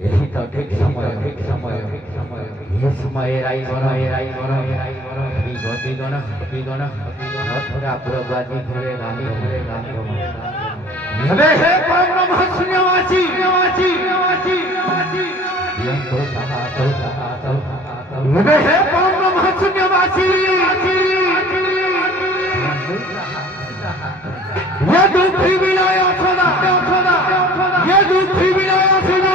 यही तो ठीक समय ये समय राई बड़ा बिगन मथुरा प्रवादी घुरे गानी हमें है परम महस्यवासी यंतो सहा हमें है परम महस्यवासी ये दुखी विलाया सदा ये दुखी विलाया सदा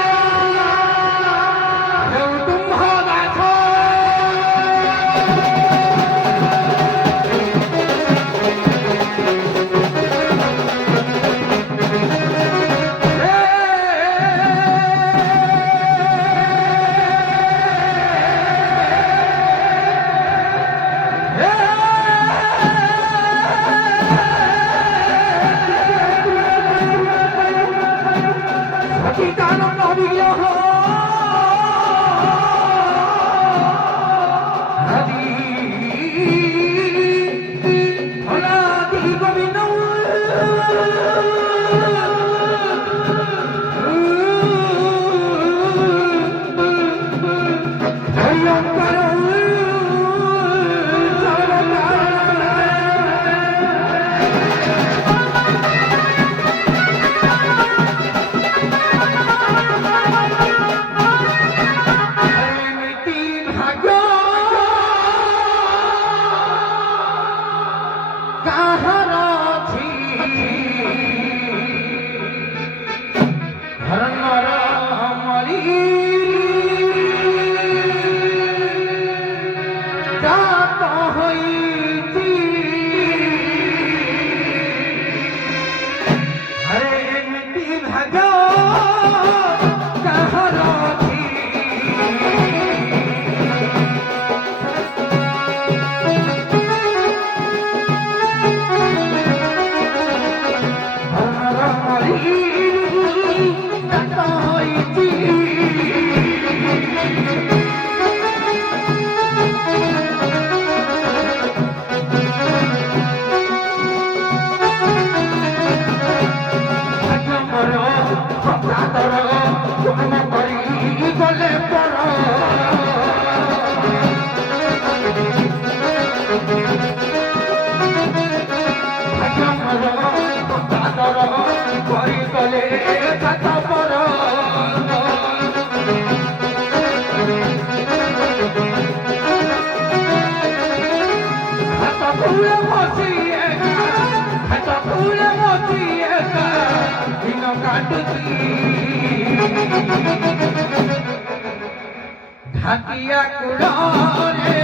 ढाकिया कुड़ारे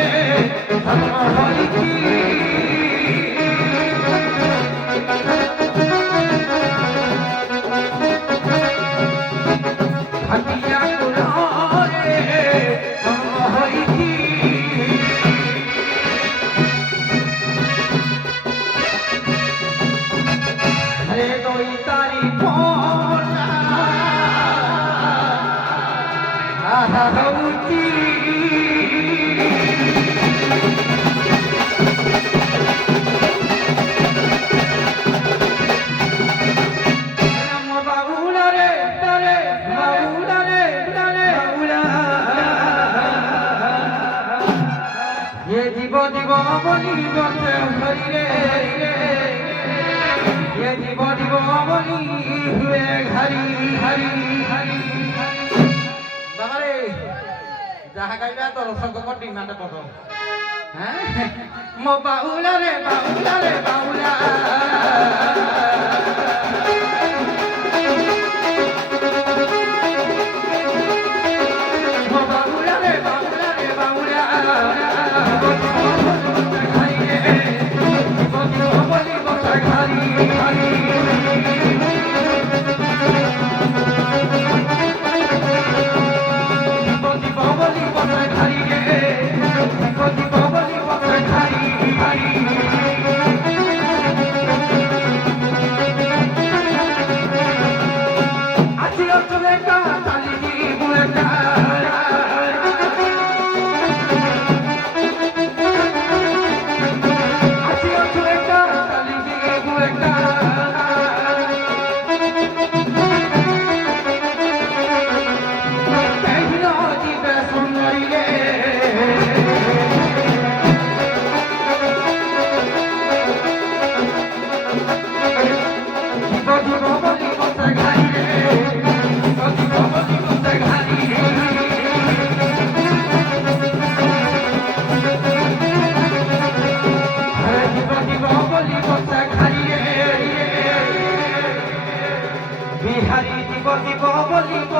जहाँ गाइबा तो रसक को डिमांड पड़ो हैं मो बाउला रे बाउला দিব দিব বলিব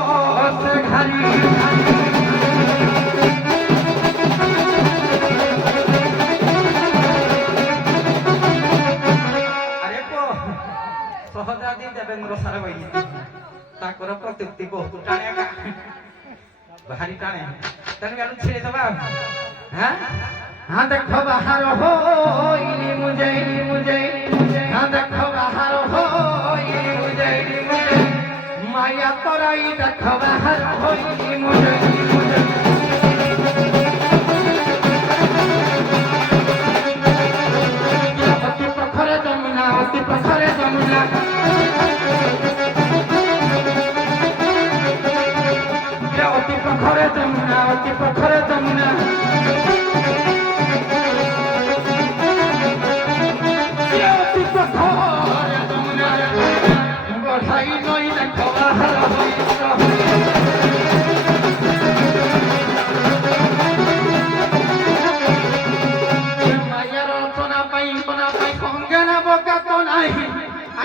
সে ঘারি আরে পো সহজাদি দেবেন্দ্র সারা বইলি তাকর প্রত্যুক্তি বহু টানে ভারী টানে তাহলে গেল ছেড়ে দেবা হ্যাঁ हाँ देखो बाहर हो मुझे हाँ देखो बाहर हो मुझे माया तोराई देखो बाहर हो मुझे अति प्रखरे जमुना अति प्रखरे जमुना अति प्रखरे जमुना अति प्रखरे जमुना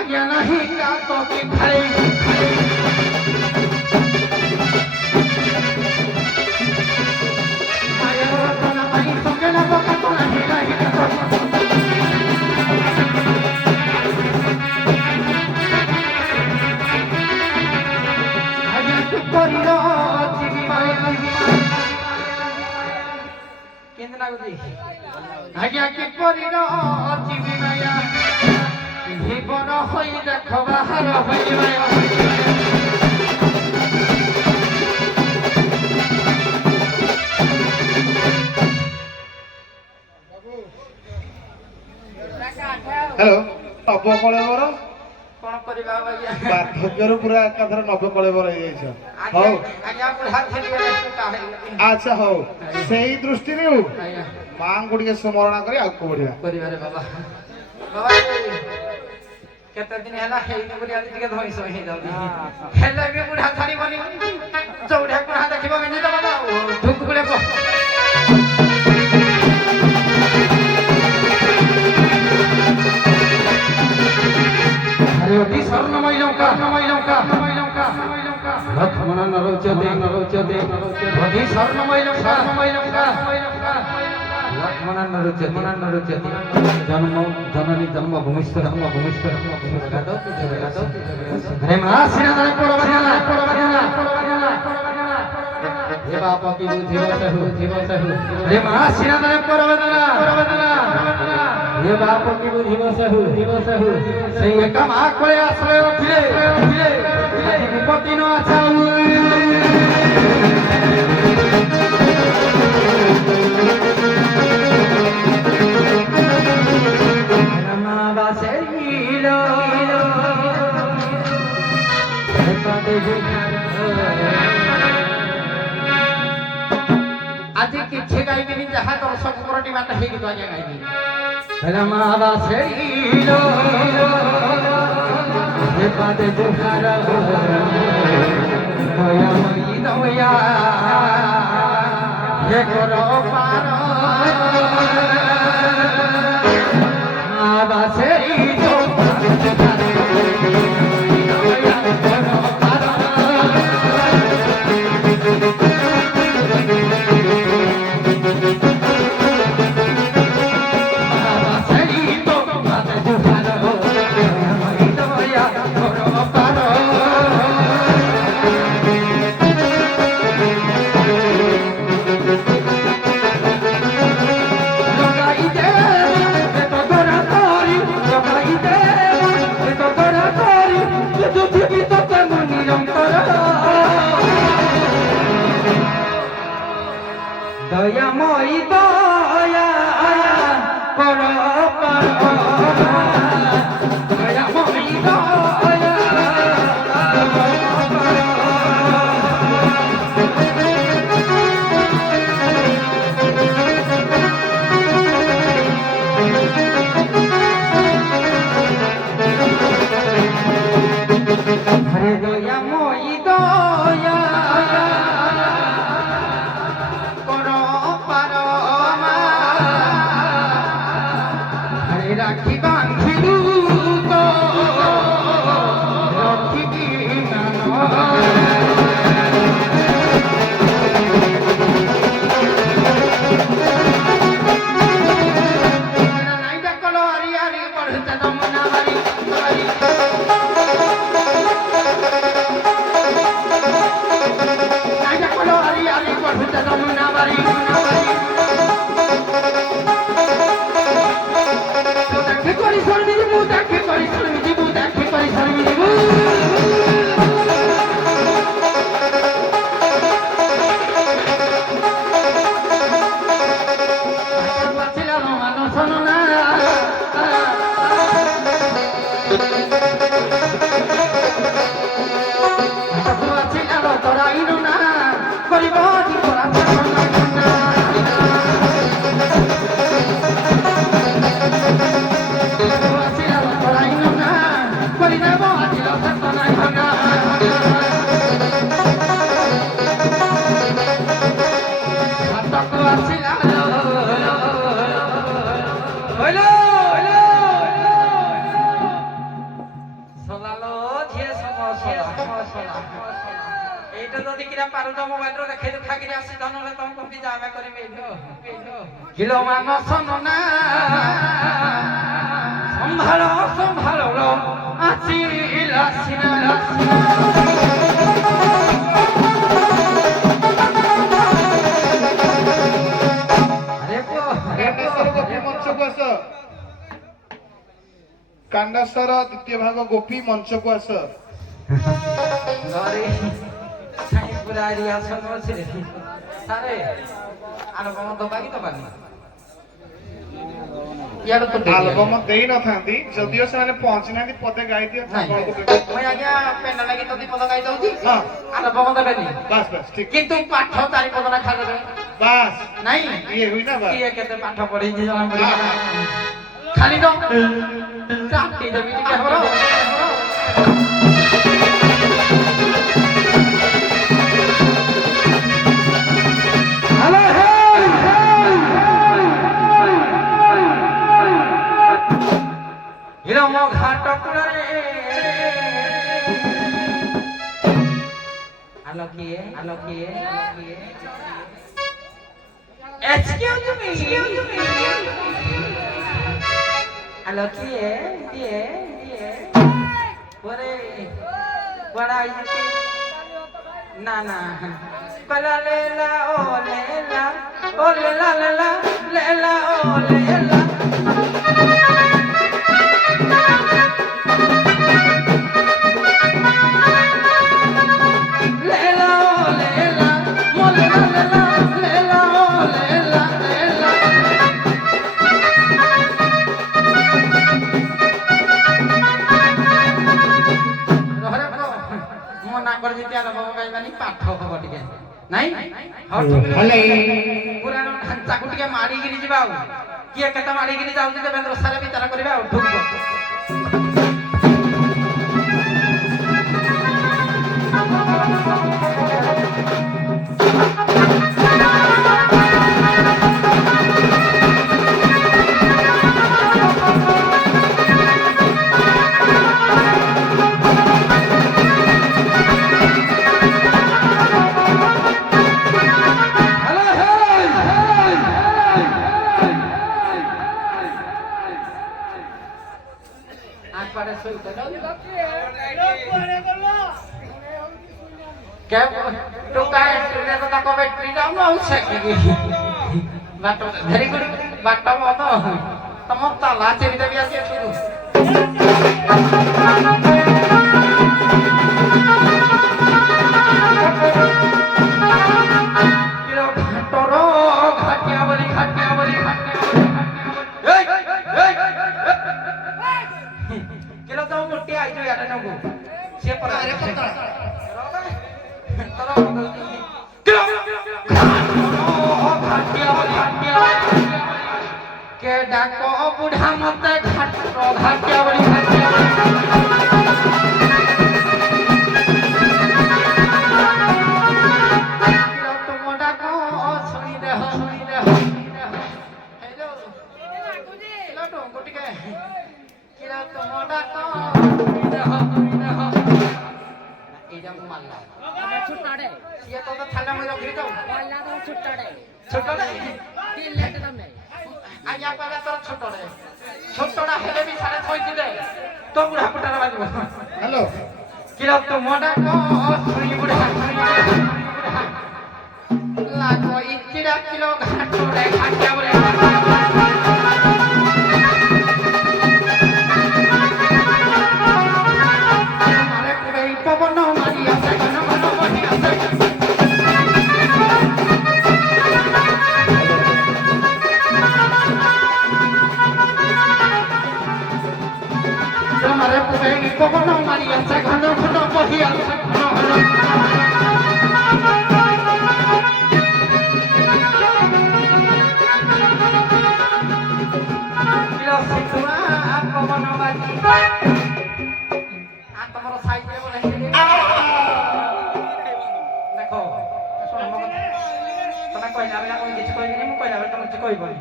आज्ञा नहीं का तो कि खड़े माया रतना पाई संगे ना बोका तो नहीं नहीं का आज्ञा तू करिलो जीवी माया केंद्र नागुदी आज्ञा के करिलो जीवी माया জীবন হই দেখো বাহার হই হ্যালো নবকলেবর কোন করিবা ভাইয়া বার্ধক্যରୁ ପୁରା ଏକାଥରେ ନବକଳେବର ହେଇଯାଇଛ ହଉ ଆଜ୍ଞା ବୁଢା ଥିଲି ଆଚ୍ଛା ହଉ ସେଇ ଦୃଷ୍ଟିରୁ ମାଙ୍କୁ ଟିକେ ସ୍ମରଣ କରି ଆଗକୁ ବଢିବା କରିବାରେ ବାବା ବାବା କେତେ ଦିନ ହେଲା ହେଇନି ବୋଲି ଆଜି ଟିକେ ଧଇଁସ ହେଇଯାଉଛି ହେଲେ ବି ବୁଢା ଛାଡ଼ିବନି ଚଉଢା ବୁଢା ଦେଖିବ କେମିତି ବାବା ଧୁକ ବୁଲେ अरे अति स्वर्णमय लंका लक्ष्मण नरोचते अति स्वर्णमय लंका लक्ष्मण नरोचते जन्म जननी जन्म भूमिष्ठ अरे महासिना दरे पोरबना हे बाप की जीव सहु अरे महासिना दरे पोरबना हे बाप की बुझिब सहु से एक मा कोले आश्रय रखिले আজি বিপত্তি ন আছাউ রামা বাসেইল আজি কিছে গাইবিনি যাহা দর্শক করটি বাট হেই গীত আগে গাইবি রামা বাসেইল हे पादे जुहारा मोया मोई दवया हे करो पारो आबासेरी जो दवया करो पारो आबासेरी तो पादे जुहारा मोई दवया ଏଇଟା ଯଦି କିରା ପାରୁଛ ମୋବାଇଲରେ ଦେଖେଇ ଦେଖାକିରି ଆସି ଧନଲେ ତମକୁ ବି ଯାବେ କରିବି କିଲୋ ମାନସ ନନା ସମ୍ଭାଳ ସମ୍ଭାଳ ଆସିଲା ସିନା କାଣ୍ଡାସର ଦ୍ୱିତୀୟ ଭାଗ ଗୋପୀ ମଞ୍ଚକୁ ଆସ। ଆଲବମ ଦେଇ ନଥାନ୍ତି ଯଦିଓ ସେମାନେ ପହଞ୍ଚି ନାହାନ୍ତି ପଦେ ଗାଇ ଦିଅ। କିନ୍ତୁ ପାଠ ଚାରି ପଦ ନା ଖାଇଦେବେ ବାସ୍ ନାଇଁ ଇଏ ହୁଇ ନା ବାସ୍ କିଏ କେତେ ପାଠ ପଢେଇଛି ଜଣା ପଡିବ ଖାଲି ତ ଚାଟି ଦେବି ଟିକେ ଆମର হিরম ঘাট কুড়ে আলোকিয়ে আলোকিয়ে এক্সকিউজ মি আলোকিয়ে দিয়ে দিয়ে ওরে বড় আইতে না না বলা লেলা ও লেলা ও লেলা লেলা লেলা ও লেলা ପୁରାଣ ଢାଞ୍ଚାକୁ ଟିକେ ମାଡ଼ିକିରି ଯିବା ଆଉ କିଏ କେତେ ମାଡ଼ିକିରି ଯାଉଛି ଦେବେନ୍ଦ୍ର ସାରେ ବିଚାର କରିବା ଆଉ ଠୁକ very good batam ano tamo tala ceri debi asi itu kilo toro ghatia boli hey kilo tamo mutti aiju ya nunggu siapa are patra toro kilo के डाको बुढ़ा मत घाट घाटिया बड़ी घाटिया तुम डाको सुनी दे हेलो हेलो तुम गुटी के किला तुम डाको सुनी दे एजा मारला छुट्टा दे ये तो थाला में रखी तो वाला तो छुट्टा दे दिल लेट ना में आज्ञा पाला तोर छोटड़ा हेले भी सारे थोइती दे तो बुढ़ा पुटारा बाजबो हेलो किलो तो मोडा को सुई बुढ़ा लागो इचिड़ा किलो घाटोड़े घाटिया बोले मारे पुरे पवन मारिया से घन घन बहिया से हमारे पूरे पवन मारिया से घन घन बहिया से पवन बाजी तुम्हारा साइड में बोले देखो तुम्हें कोई ना कोई किसी कोई नहीं कोई ना तुम कोई बोल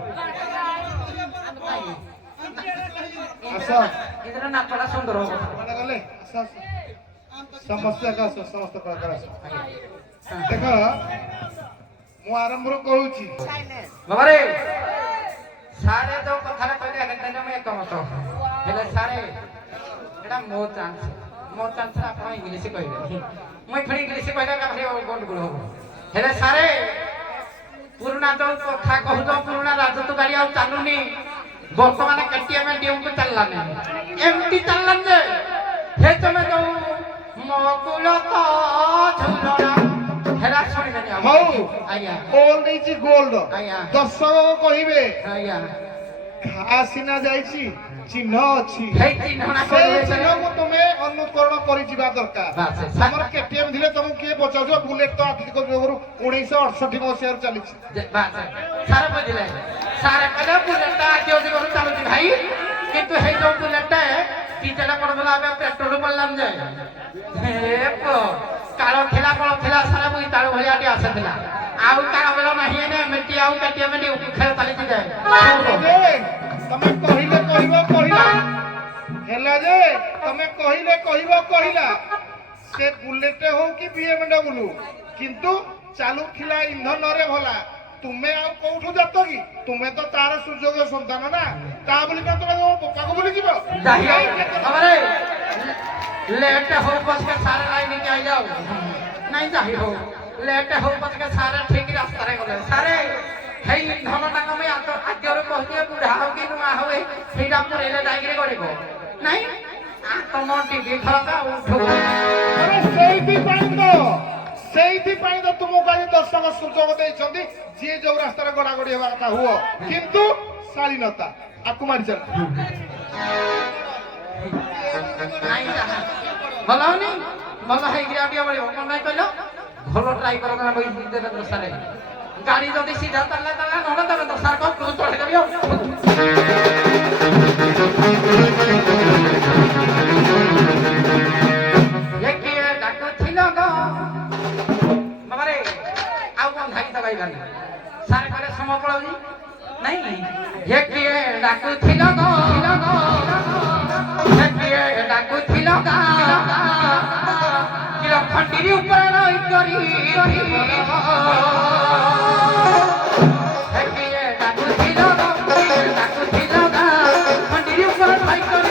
ଆସ इधर नाकड़ा सुंदर हो ମାନେ ଗଲେ ଆସ ସମସ୍ତେ ଏକା ଆସ ସମସ୍ତ କଳାକାର ଆସ ଆଜ୍ଞା ଦେଖ ମୁଁ ଆରମ୍ଭରୁ କହୁଛି ବାବାରେ ସାରେ ଯୋଉ କଥାଟା କହିଲେ ହେଲେ ମୁଁ ଏକମତ ହେଲେ ସାରେ ଏଟା ମୋ ଚାନ୍ସ ଆପଣ ଇଂଲିଶ କହିବେ ମୁଁ ପୁଣି ଇଂଲିଶ କହିଲେ ଭାରି ଗଣ୍ଡଗୋଳ ହବ ହେଲେ ସାରେ ପୁରୁଣା ଯୋଉ କଥା କହୁଛ ପୁରୁଣା ରାଜତ୍ୱ ଗାଡି ଆଉ ଚାଲୁନି ବର୍ତ୍ତମାନ କେଟିଏମ ଡିଉକୁ ଚାଲିଲାନି ଏମିତି ଚାଲିଲାନି ଯେ ହେ ତମେ ଯୋଉ ମୋ କୁଳ ତ ଝୁଲଣା ହେରା ଶୁଣିବେନି ଆଉ ହଉ ଆଜ୍ଞା ଓଲ୍ଡ ଇଜ ଗୋଲ୍ଡ ଆଜ୍ଞା ଦର୍ଶକ କହିବେ ଆଜ୍ଞା ଘା ସିନା ଯାଇଛି ଚିହ୍ନ ଅଛି ହେଇ ଚିହ୍ନଣା ସେଇ କରିବେ ଚିହ୍ନକୁ ତୁମେ ଅନୁକରଣ କରିଯିବା ଦରକାର ବାସ୍। ଆମର କେଟିଏମ ଥିଲେ ତମକୁ କିଏ ପଚାରୁଥିବ ବୁଲେଟ ତ ଆଧୁନିକ ଯୁଗରୁ 1968 ମସିହାରୁ ଚାଲିଛି ସାର ବୁଝିଲେ ସାର କହିଲେ ବୁଲେଟଟା ଆଜି ଯୁଗରୁ ଚାଲୁଛି ଭାଇ କିନ୍ତୁ ହେଇ ଯୋଉ ବୁଲେଟଟା ପିଚେଟା ପଡୁଥିଲା ଆମେ ପେଟ୍ରୋଲ ପଡିଲାମ ଯେ କାଳ ଥିଲା କଳ ଥିଲା ସାରା ମୁଇ ତାଳ ଭଳିଆ ଟି ଆସିଥିଲା ଆଉ କାଳ ବେଳ ନାହିଁ ଏମିତି ଆଉ କେଟିଏମ ଖେଳ ଚାଲିଛି ଯେ ତମେ କହିଲେ କହିବ କହିଲା ହେଲା ଯେ ତମେ କହିଲେ କହିବ କହିଲା ସେ ବୁଲେଟ ହଉ କି BMW କିନ୍ତୁ ଚାଲୁଥିଲା ଇନ୍ଧନରେ ଭଲା ତୁମେ ଆଉ କୋଉଠୁ ଜାତ କି ତୁମେ ତ ତାର ସୁଯୋଗ ସନ୍ତାନ ନା ତା ବୋଲି କଣ ତମେ ବୋପାକୁ ଭୁଲି ଯିବ ଲେଟ୍ ହଉ ପଛକେ ସାର ଲାଇନ କି ଆଇ ଯାଉ ନାଇଁ ଯାଇ ହଉ ଲେଟ୍ ହଉ ପଛକେ ସାର ଠିକ ରାସ୍ତାରେ ଗଲେ ସାରେ ହେଇ ଧନ ତାଙ୍କ ମୁଇଁ ଆଦ୍ୟରୁ କହୁଛି ବୁଢା ହଉ କି ନୂଆ ହଉ ସେଇଟା ପୁରେଇଲେ ଯାଇକିରି ଗଡ଼ିବ ନାଇଁ ତମ ଟିଭି ଖରାପ ଉଠୁ ସେଇଥିପାଇଁ ତ ତୁମକୁ ଆଜି ଦର୍ଶକ ସୁଯୋଗ ଦେଇଛନ୍ତି ଯିଏ ଯୋଉ ରାସ୍ତାରେ ଗଡାଗଡି ହେବା କଥା ହୁଅ କିନ୍ତୁ ଶାଳୀନତା ଆକୁ ମାରି ଚାଲ ଭଲ ହଉନି ଭଲ ହେଇକିରି ଆଉ ଟିକେ ବଳିବ କଣ ପାଇଁ କହିଲ ଭଲ ଡ୍ରାଇଭର ନା ଦୋଷାରେ ଗାଡି ଯଦି ସିଧା ଚାଲିଲା ନହେଲେ ତମେ ଦୋଷାର ଚଢେଇଦେବି ଆଉ କିଏ ଡାକୁଥିଲ ବାବାରେ ଆଉ କଣ ଧାଗି ତ ଗାଇଲାନି ସାର କହିଲେ ସମୟ ପଳାଉଛି ନାଇଁ କିଏ ଡାକୁଥିଲ କିଏ ଡାକୁଥିଲ ଖଣ୍ଡିରି ଉପରେ ରହି କରି କିଏ ଡାକୁଥିଲ ଖଣ୍ଡିରି ଉପରେ ରହି କରି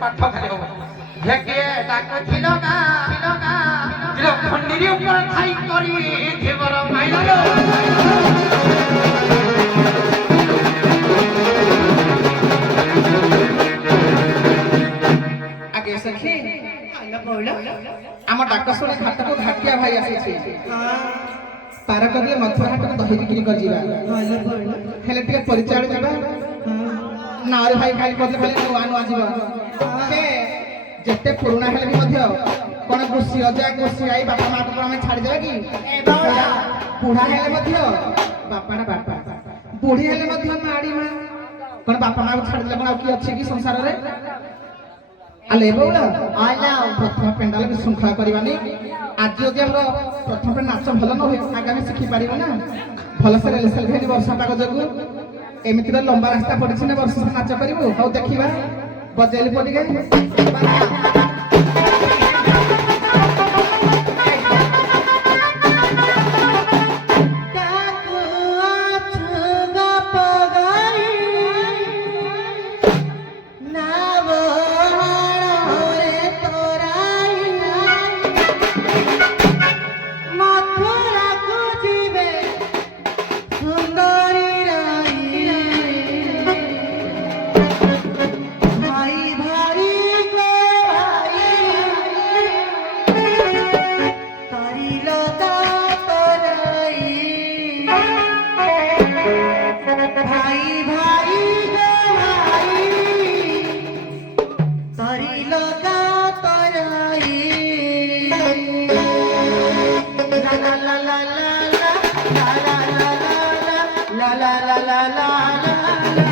ପାଠ ଖାଲି ହବ କିଏ ଡାକୁଥିଲ ଖଣ୍ଡିରି ଉପରେ ଥାଇ କରି ଥିବର ମାଇଲା ଆগে ସଖୀ ଆମ ଡାକ ଶୁଣି ଘାଟକୁ ଘାଟିଆ ଭାଇ ଆସିଛି ପାର କରିଲେ ମଥୁର ହାଟକୁ ଦହି ବିକ୍ରି କରିଯିବା ହେଲେ ଟିକେ ପରିଚୟ ଯିବା ନାରେ ଭାଇ ଖାଲି କହିଲେ ଖାଲି ନୂଆ ନୂଆ ଯିବ ଯେତେ ପୁରୁଣା ହେଲେ ବି ମଧ୍ୟ କଣ ଗୋଷୀ ଅଜା ଗୋଷୀ ଆଇ ବାପା ମାଆକୁ କଣ ଆମେ ଛାଡ଼ିଦେବା କି ବୁଢା ହେଲେ ମଧ୍ୟ ବାପାଟା ବାପା ବୁଢୀ ହେଲେ ମଧ୍ୟ ମାଡି ମା କଣ ବାପା ମାଆକୁ ଛାଡ଼ିଦେଲେ କଣ ଆଉ କିଏ ଅଛି କି ସଂସାରରେ ଆଲେ ବଉଳ ପ୍ରଥମ ପେଣ୍ଡାଲ ବିଶୃଙ୍ଖଳା କରିବାନି ଆଜି ଯଦି ଆମର ପ୍ରଥମ ନାଚ ଭଲ ନ ହୁଏ ଆଗାମୀ ଶିଖିପାରିବ ନା ଭଲସେ ରେଲ ସେଲ୍ ବର୍ଷା ପାଗ ଯୋଗୁ ଏମିତିର ଲମ୍ବା ରାସ୍ତା ପଡିଛି ନା ବର୍ଷ ନାଚ କରିବୁ ହଉ ଦେଖିବା ବଜେଇଲି ପଡ଼ିକେ ଡାକୁ লা লা লা লা লা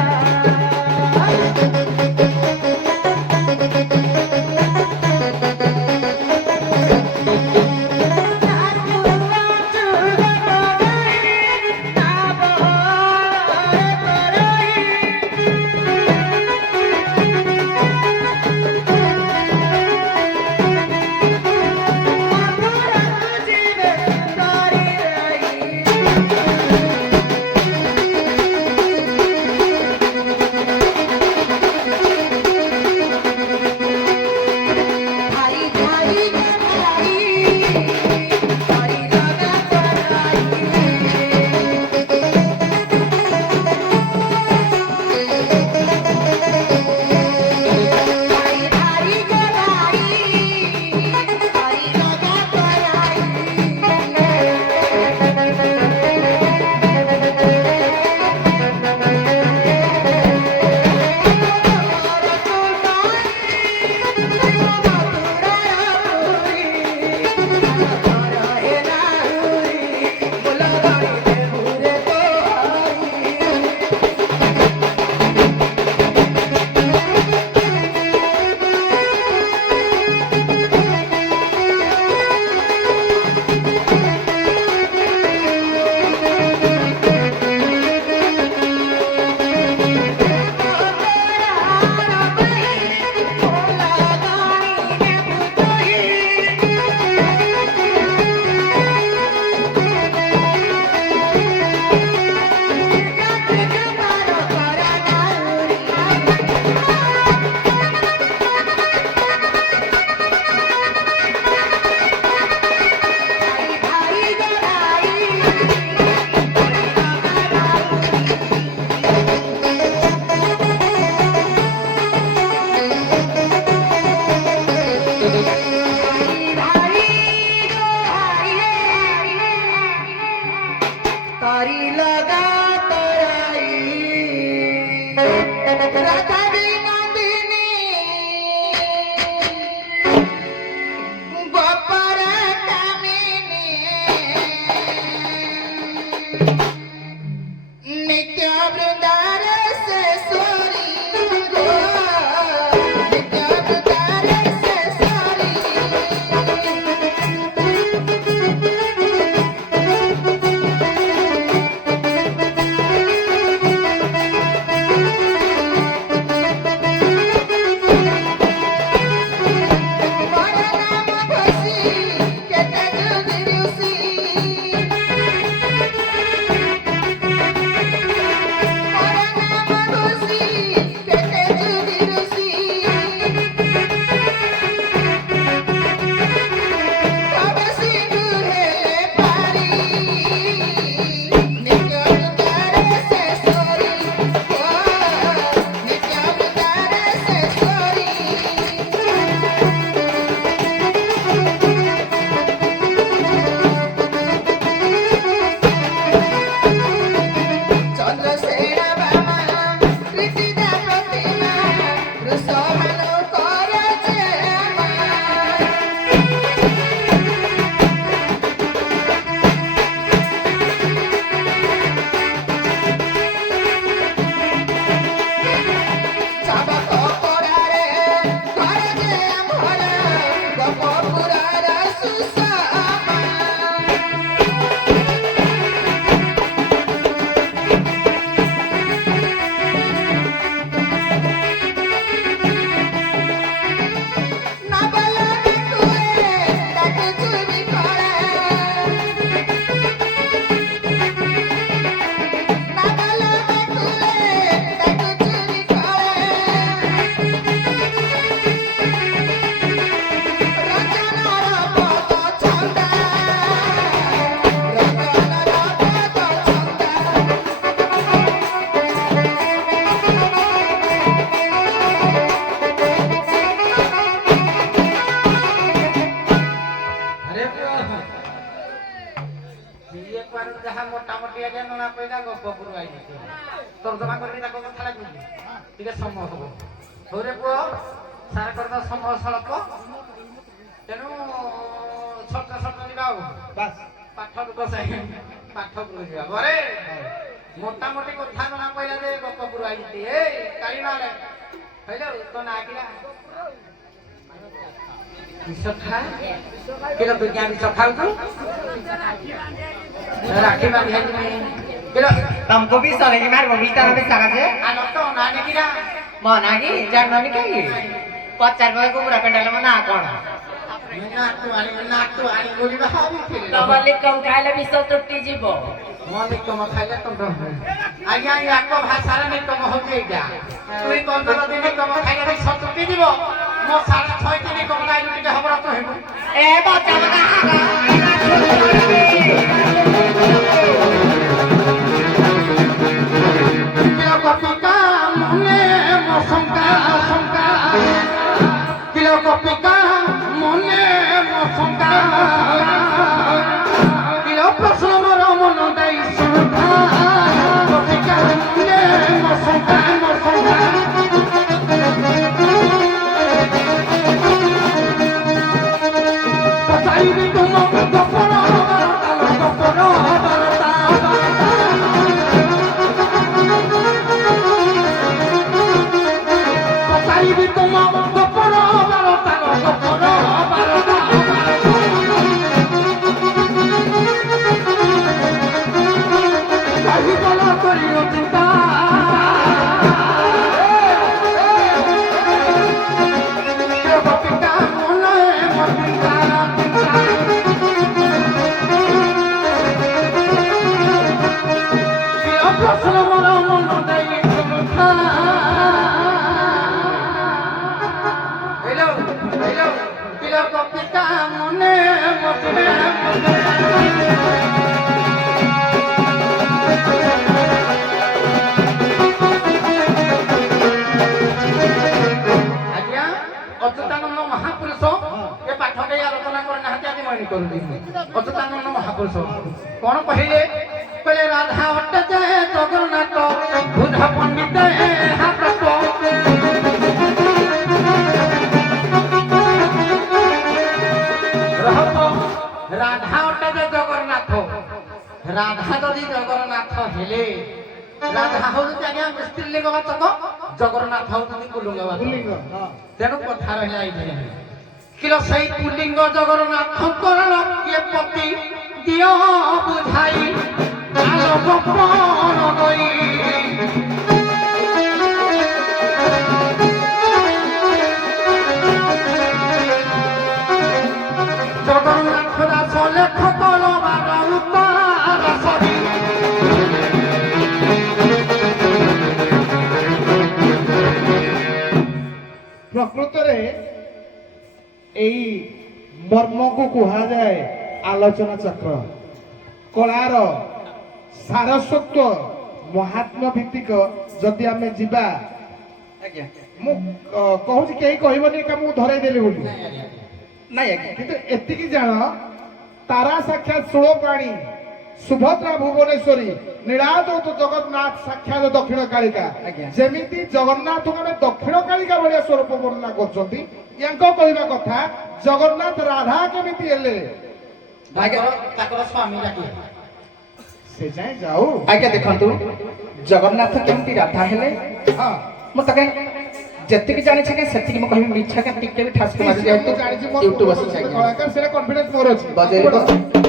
ତର୍ଜମା କରିକି ତାକୁ କଥା ଲାଗୁଛି ଟିକେ ସମୟ ହବ ହଉରେ ପୁଅ ସାର କରିଦ ସମୟ ସ୍ୱଳ୍ପ ତେଣୁ ଛୋଟ ଛୋଟ ଯିବା ଆଉ ବାସ୍ ପାଠ ଦୁଃଖ ପାଠ ଯିବା ପରେ মোটামুটি কথা জনা পইলা যে গপ পুরাই দিতে এই কালি মালে হইলো তো না কিরা বিশখা কেলো তুই জ্ঞান বিশখাউ তু রাখি বাঁধি তুমি কেলো तुमको भी सोने की मार मोबिल तरह भी सका से আলো তো না নে কিরা मना की जान मनी क्या ये 50 को पूरा पेंडल में ना कौन না তো আনি বলি বা হাবি খেলে तबले कम खाइले भी सब टूटी जीवो মনে কম খাইলে তো আজ্ঞা ইয়াক ভাষারে নে কম হতে যা তুই 15 দিন কম খাইলে ভাই সতুটি দিব মো 6.5 দিন কম খাইলে টিকে হবরা তো হেবু ए बच्चा मना কিলো কপিকা মনে মশঙ্কা শঙ্কা কিলো কপিকা মনে মশঙ্কা কিলো প্রশ্ন মর মন দেই সুধা কপিকা মনে মশঙ্কা মশঙ্কা পতাইবি তুম গপর গপর বারতা পতাইবি তুম গপর বারতা গপর বারতা কাহিবল করিও চিন্তা কপিকা মনে মশঙ্কা প্রশ্ন মন মন দেই সুধা হ্যালো হ্যালো কিলো কপিকা মনে মনে আজ্ঞা অচ্যুতানন্দ মহাপুরুষ এ পাঠকে আলোচনা করে নাহাতি আদি মনি করুছি অচ্যুতানন্দ মহাপুরুষ কোন কহিলে কলে রাধা অট্ট যায় জগন্নাথ বুধা পণ্ডিত হাত রাধা অট্ট যে জগন্নাথ রাধা যদি জগন্নাথ হেলে রাধা হচ্ছে আজ্ঞা স্ত্রীলিঙ্গ বাচক জগন্নাথ হচ্ছে পুল্লিঙ্গ বাচক তেণু কথা রহিলা এইখানে কিলো সেই পুল্লিঙ্গ জগন্নাথ করল ইয়ে পতি দিয় বুঝাই আলো গোপন গই জগন্নাথ দাস লেখক লবার উত্তর সবি ପ୍ରକୃତରେ ଏଇ ମର୍ମକୁ କୁହାଯାଏ ଆଲୋଚନା ଚକ୍ର କଳାର ସାରସ୍ୱତ୍ୱ ମହାତ୍ମ୍ୟ ଭିତ୍ତିକ ଯଦି ଆମେ ଯିବା ମୁଁ କହୁଛି କେହି କହିବନି ଏକା ମୁଁ ଧରେଇ ଦେଲି ବୋଲି ନାଇଁ ଆଜ୍ଞା କିନ୍ତୁ ଏତିକି ଜାଣ ତାରା ସାକ୍ଷାତ ଷୋଳପାଣି ସୁଭଦ୍ରା ଭୁବନେଶ୍ୱରୀ ନୀଳାଦୌତ ଜଗନ୍ନାଥ ସାକ୍ଷାତ ଦକ୍ଷିଣ କାଳିକା ଯେମିତି ଜଗନ୍ନାଥଙ୍କୁ ଆମେ ଦକ୍ଷିଣ କାଳିକା ଭଳିଆ ସ୍ୱରୂପ ବର୍ଣ୍ଣନା କରୁଛନ୍ତି ୟାଙ୍କ କହିବା କଥା ଜଗନ୍ନାଥ ରାଧା କେମିତି ହେଲେ ତାଙ୍କର ସ୍ୱାମୀ ଡାକି ସେ ଯାଏ ଯାଉ ଆଜ୍ଞା ଦେଖନ୍ତୁ ଜଗନ୍ନାଥ କେମିତି ରାଧା ହେଲେ ହଁ ମୁଁ ତାକେ ଯେତିକି ଜାଣିଛି ଆଜ୍ଞା ସେତିକି ମୁଁ କହିବି ମିଛ ଆଜ୍ଞା ଟିକେ ବି ଠାସ ମାରି ଦିଅନ୍ତୁ ଜାଣିଛି ୟୁଟ୍ୟୁବ ଅଛି ଆଜ୍ଞା କଳାକାର ସେଟା କନଫିଡେନ୍ସ ମୋର ଅଛି ବଜେଇ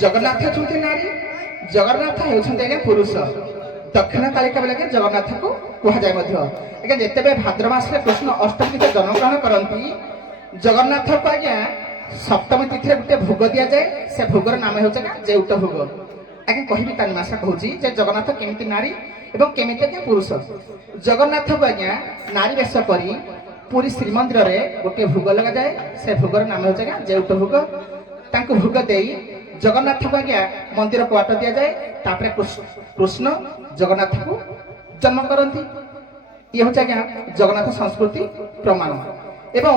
ଜଗନ୍ନାଥ ହେଉଛନ୍ତି ନାରୀ, ଜଗନ୍ନାଥ ହେଉଛନ୍ତି ଆଜ୍ଞା ପୁରୁଷ। ଦକ୍ଷିଣ କାଳିକା ବେଳେ ଆଜ୍ଞା ଜଗନ୍ନାଥକୁ କୁହାଯାଏ ମଧ୍ୟ। ଆଜ୍ଞା ଯେତେବେଳେ ଭାଦ୍ର ମାସରେ କୃଷ୍ଣ ଅଷ୍ଟମୀ ତିଥିରେ ଜନ୍ମଗ୍ରହଣ କରନ୍ତି, ଜଗନ୍ନାଥକୁ ଆଜ୍ଞା ସପ୍ତମୀ ତିଥିରେ ଗୋଟେ ଭୋଗ ଦିଆଯାଏ। ସେ ଭୋଗର ନାମ ହେଉଛି ଆଜ୍ଞା ଜେଉଟ ଭୋଗ। ଆଜ୍ଞା କହିବି ତା ନିମାସା କହୁଛି ଯେ ଜଗନ୍ନାଥ କେମିତି ନାରୀ ଏବଂ କେମିତି ଆଜ୍ଞା ପୁରୁଷ। ଜଗନ୍ନାଥକୁ ଆଜ୍ଞା ନାରୀ ବେଶ କରି ପୁରୀ ଶ୍ରୀମନ୍ଦିରରେ ଗୋଟିଏ ଭୋଗ ଲଗାଯାଏ। ସେ ଭୋଗର ନାମ ହେଉଛି ଆଜ୍ଞା ଜେଉଟ ଭୋଗ। ତାଙ୍କୁ ଭୋଗ ଦେଇ ଜଗନ୍ନାଥକୁ ଆଜ୍ଞା ମନ୍ଦିରକୁ ବାଟ ଦିଆଯାଏ। ତାପରେ କୃଷ୍ଣ ଜଗନ୍ନାଥକୁ ଜନ୍ମ କରନ୍ତି। ଇଏ ହେଉଛି ଆଜ୍ଞା ଜଗନ୍ନାଥ ସଂସ୍କୃତି ପ୍ରମାଣ। ଏବଂ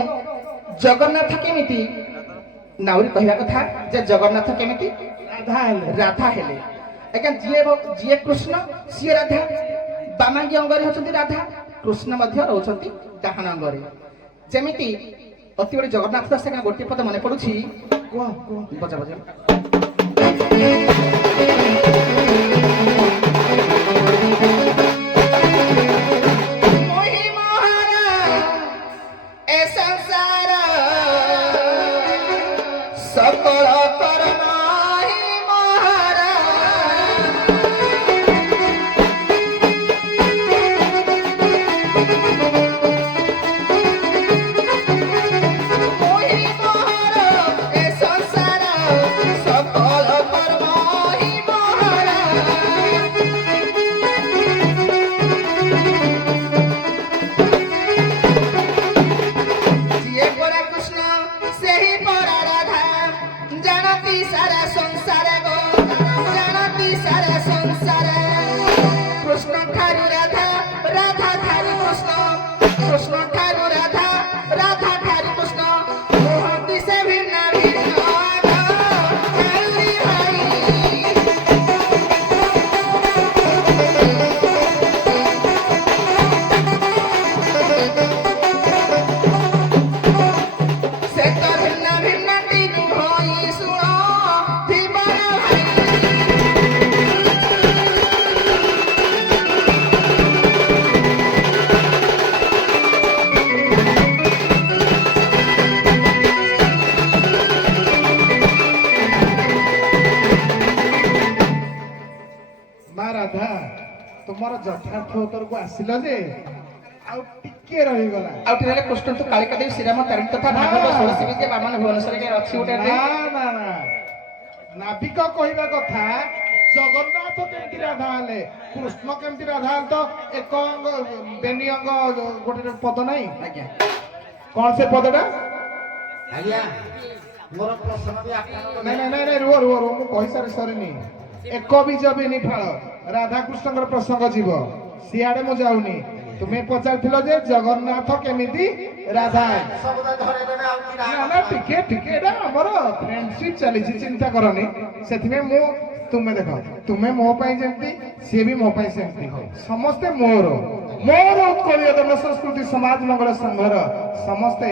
ଜଗନ୍ନାଥ କେମିତି ନାଉରୀ କହିବା କଥା ଯେ ଜଗନ୍ନାଥ କେମିତି ରାଧା ହେଲେ ଆଜ୍ଞା ଯିଏ କୃଷ୍ଣ ସିଏ ରାଧା। ବାମାଙ୍ଗୀ ଅଙ୍ଗରେ ହେଉଛନ୍ତି ରାଧା, କୃଷ୍ଣ ମଧ୍ୟ ରହୁଛନ୍ତି ଡାହାଣ ଅଙ୍ଗରେ। ଯେମିତି ଅତି ବଡ଼ି ଜଗନ୍ନାଥ ଦାସ ଆଜ୍ଞା ଗୋଟିଏ ପଦ ମନେ ପଡୁଛି, ବଜା ବଜା সকল কর্ম ତୁମର ଯଥାର୍ଥ ଉତ୍ତରକୁ ଆସିଲ ଯେ ଆଉ ଟିକେ ରହିଗଲା। ଆଉ ଟିକେ ହେଲେ କୃଷ୍ଣ ତୁ କାଳିକା ଦେବୀ ଶ୍ରୀରାମ ତାରିଣୀ ତଥା ଭାଗବତ ଷୋଳଶୀ ବିଦ୍ୟା ବାମନ ଭୁବନେଶ୍ୱରରେ ଅଛି ଗୋଟେ। ନା ନା ନା, ନାବିକ କହିବା କଥା ଜଗନ୍ନାଥ କେମିତି ରାଧା ହେଲେ, କୃଷ୍ଣ କେମିତି ରାଧା ହେଲେ ତ ଏକ ଅଙ୍ଗ ବେନି ଅଙ୍ଗ ଗୋଟେ ପଦ ନାହିଁ ଆଜ୍ଞା। କଣ ସେ ପଦଟା? ଆଜ୍ଞା ମୋର ପ୍ରଶ୍ନ ବି ଆପଣ ନାଇଁ ନାଇଁ ନାଇଁ ନାଇଁ ରୁହ ରୁହ ରୁହ, ମୁଁ କହିସାରି ସରିନି। ଏକ ବୀଜ ବେନି ଫାଳ, ରାଧାକୃଷ୍ଣଙ୍କର ପ୍ରସଙ୍ଗ ଯିବ, ସିଆଡେ ମୁଁ ଯାଉନି। ତୁମେ ପଚାରିଥିଲ ଯେ ଜଗନ୍ନାଥ କେମିତି ରାଧା। ନା ନା ଟିକେ ଟିକେ, ଏଇଟା ଆମର ଫ୍ରେଣ୍ଡସିପ ଚାଲିଛି, ଚିନ୍ତା କରନି। ସେଥିପାଇଁ ମୁଁ ତୁମେ ଦେଖ, ତୁମେ ମୋ ପାଇଁ ଯେମିତି ସିଏ ବି ମୋ ପାଇଁ ସେମିତି, ସମସ୍ତେ ମୋର ଉତ୍କଳୀୟ ଧର୍ମ ସଂସ୍କୃତି ସମାଜ ମଙ୍ଗଳ ସଂଘର ସମସ୍ତେ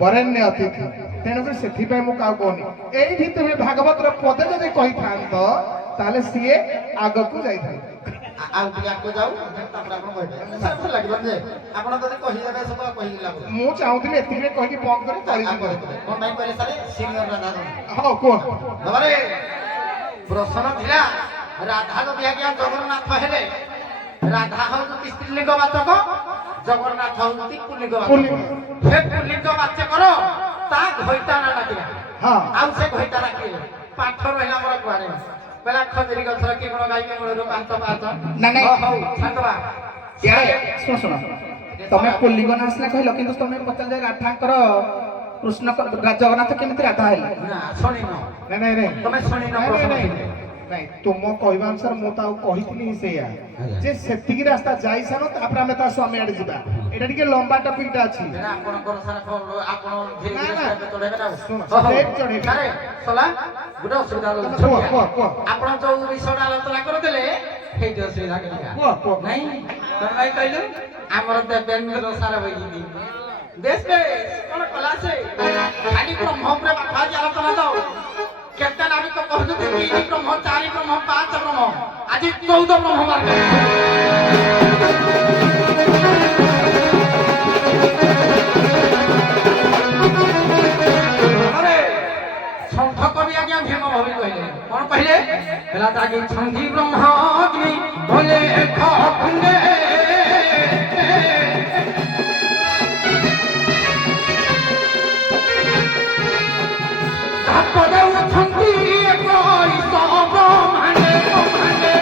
ବରେଣ୍ୟ ଅତିଥି। ତେଣୁକରି ସେଥିପାଇଁ ମୁଁ କାହାକୁ କହୁନି। ଏଇଠି ତୁମେ ଭାଗବତର ପଦେ ଯଦି କହିଥାନ୍ତ ତାହେଲେ ସିଏ ଆଗକୁ ଯାଇଥାନ୍ତେ। ଆଉ ଟିକେ ଆଗକୁ ଯାଉ, ତାପରେ ଆପଣ କହିବେ ଭଲ ଲାଗିବ ଯେ ଆପଣ ଯଦି କହିଦେବେ ସବୁ କହିଲା। ମୁଁ ଚାହୁଁଥିଲି ଏତିକି କହିକି ବନ୍ଦ କରି ଚାଲିଯିବ। କଣ ପାଇଁ କହିଲେ ସାରେ ସିନିୟର ରାଧା? ହଉ କୁହ। ତାପରେ ପ୍ରଶ୍ନ ଥିଲା ରାଧା ଯଦି ଆଜ୍ଞା ଜଗନ୍ନାଥ ହେଲେ, ରାଧା ହଉଛନ୍ତି ସ୍ତ୍ରୀଲିଙ୍ଗ ବାଚକ, ଜଗନ୍ନାଥ ହଉଛନ୍ତି ପୁଲ୍ଲିଙ୍ଗ ବାଚକ। ସେ ପୁଲ୍ଲିଙ୍ଗ ବାଚକର ତା ଘଇତା ନା ଡାକିଲା। ହଁ ଆଉ ସେ ଘଇତା ଡାକିଲେ ପାଠ ରହିଲା ଆମର କୁଆଡେ ବେଲା ଖଜୁରୀ ଗଛର କି ଗୁଣ ଗାଈ ମୂଳରୁ ପାଞ୍ଚ ପାଞ୍ଚ। ନାଇଁ ହଉ ଛାଡିଦବା। ଶୁଣ ଶୁଣ, ତମେ ପୁଲ୍ଲିଙ୍ଗ ନା ଆସିଲା କହିଲ, କିନ୍ତୁ ତମେ ପଚାରିଲେ ରାଧାଙ୍କର କୃଷ୍ଣ ଜଗନ୍ନାଥ କେମିତି ରାଧା ହେଲେ। ନା ଶୁଣିନ, ନାଇଁ ନାଇଁ ନାଇଁ ତମେ ଶୁଣିନ ନାଇଁ ପ୍ରଶ୍ନ ନାଇଁ ନାଇଁ, ତୁମ କହିବା ଅନୁସାରେ ମୁଁ ତ ଆଉ କହିଥିଲି ହିଁ ସେଇଆ ଯେ ସେତିକି ରାସ୍ତା ଯାଇସାର, ତାପରେ ଆମେ ତା ସ୍ୱାମୀ ଆଡେ ଯିବା। ଏଇଟା ଟିକେ ଲମ୍ବା ଟପିକଟା ଅଛି। ଆପଣଙ୍କର ସାରା ଆପଣ ଧୀରେ ନା, ଧୀରେ ନା। ଚଢେଇବେ ନା। ଶୁଣ, ହଉ, step ଚଢେଇବେ। ସାରେ, ସଲା, ଗୋଟେ ଅସୁବିଧା ତମେ ରହୁଛି। କୁହ କୁହ କୁହ ଆପଣ ଯୋଉ ବିଷୟଟା ଆଲୋଚନା କରୁଥିଲେ ସେଇଠି ଅସୁବିଧା କୁହ କୁହ। ନାଇଁ ତମେ ଭାଇ କହିଲୁ ଆମର ଦେବେନ୍ଦ୍ର ସାର ବହିଯିବି ବେଶ କଣ କଲା ସେ ଖାଲି ବ୍ରହ୍ମ ଉପରେ ପାଠ ଆଜି ଆଲୋଚନା ଦଉ। କେତେ ନାବିକ କହୁଛନ୍ତି 3 ବ୍ରହ୍ମ 4 ବ୍ରହ୍ମ 5 ବ୍ରହ୍ମ, ଆଜି 14 ବ୍ରହ୍ମ ମାର୍ଗ। ଶଙ୍ଖ କବି ଆଜ୍ଞା ক্ষেম ভাবে কহিলে কোন কহিলে হেলা জাগি ছন্দি ব্রহ্মাগ্নি বলে খণ্ডে ধাপদে উঠন্তি কই সব ব্রহ্মাণ্ডে ব্রহ্মাণ্ডে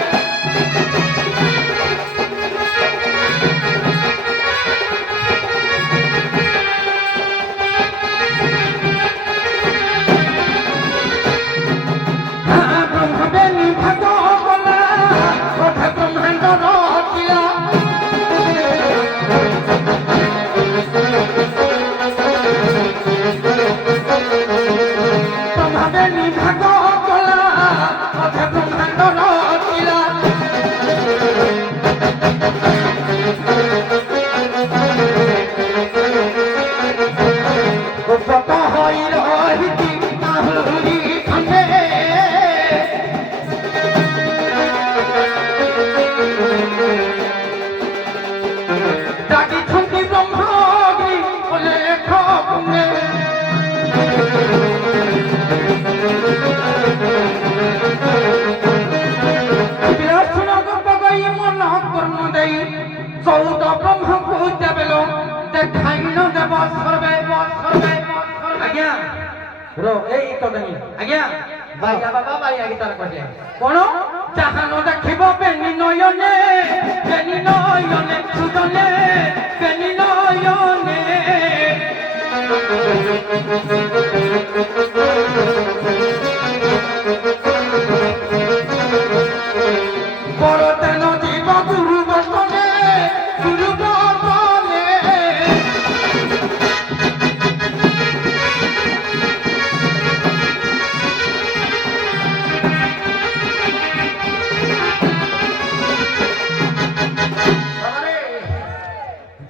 কোন জাহানো দেখিব বেনি নয়নে সুদনে বেনি নয়নে বড় তেন জীব গুরু বচনে গুরু বচনে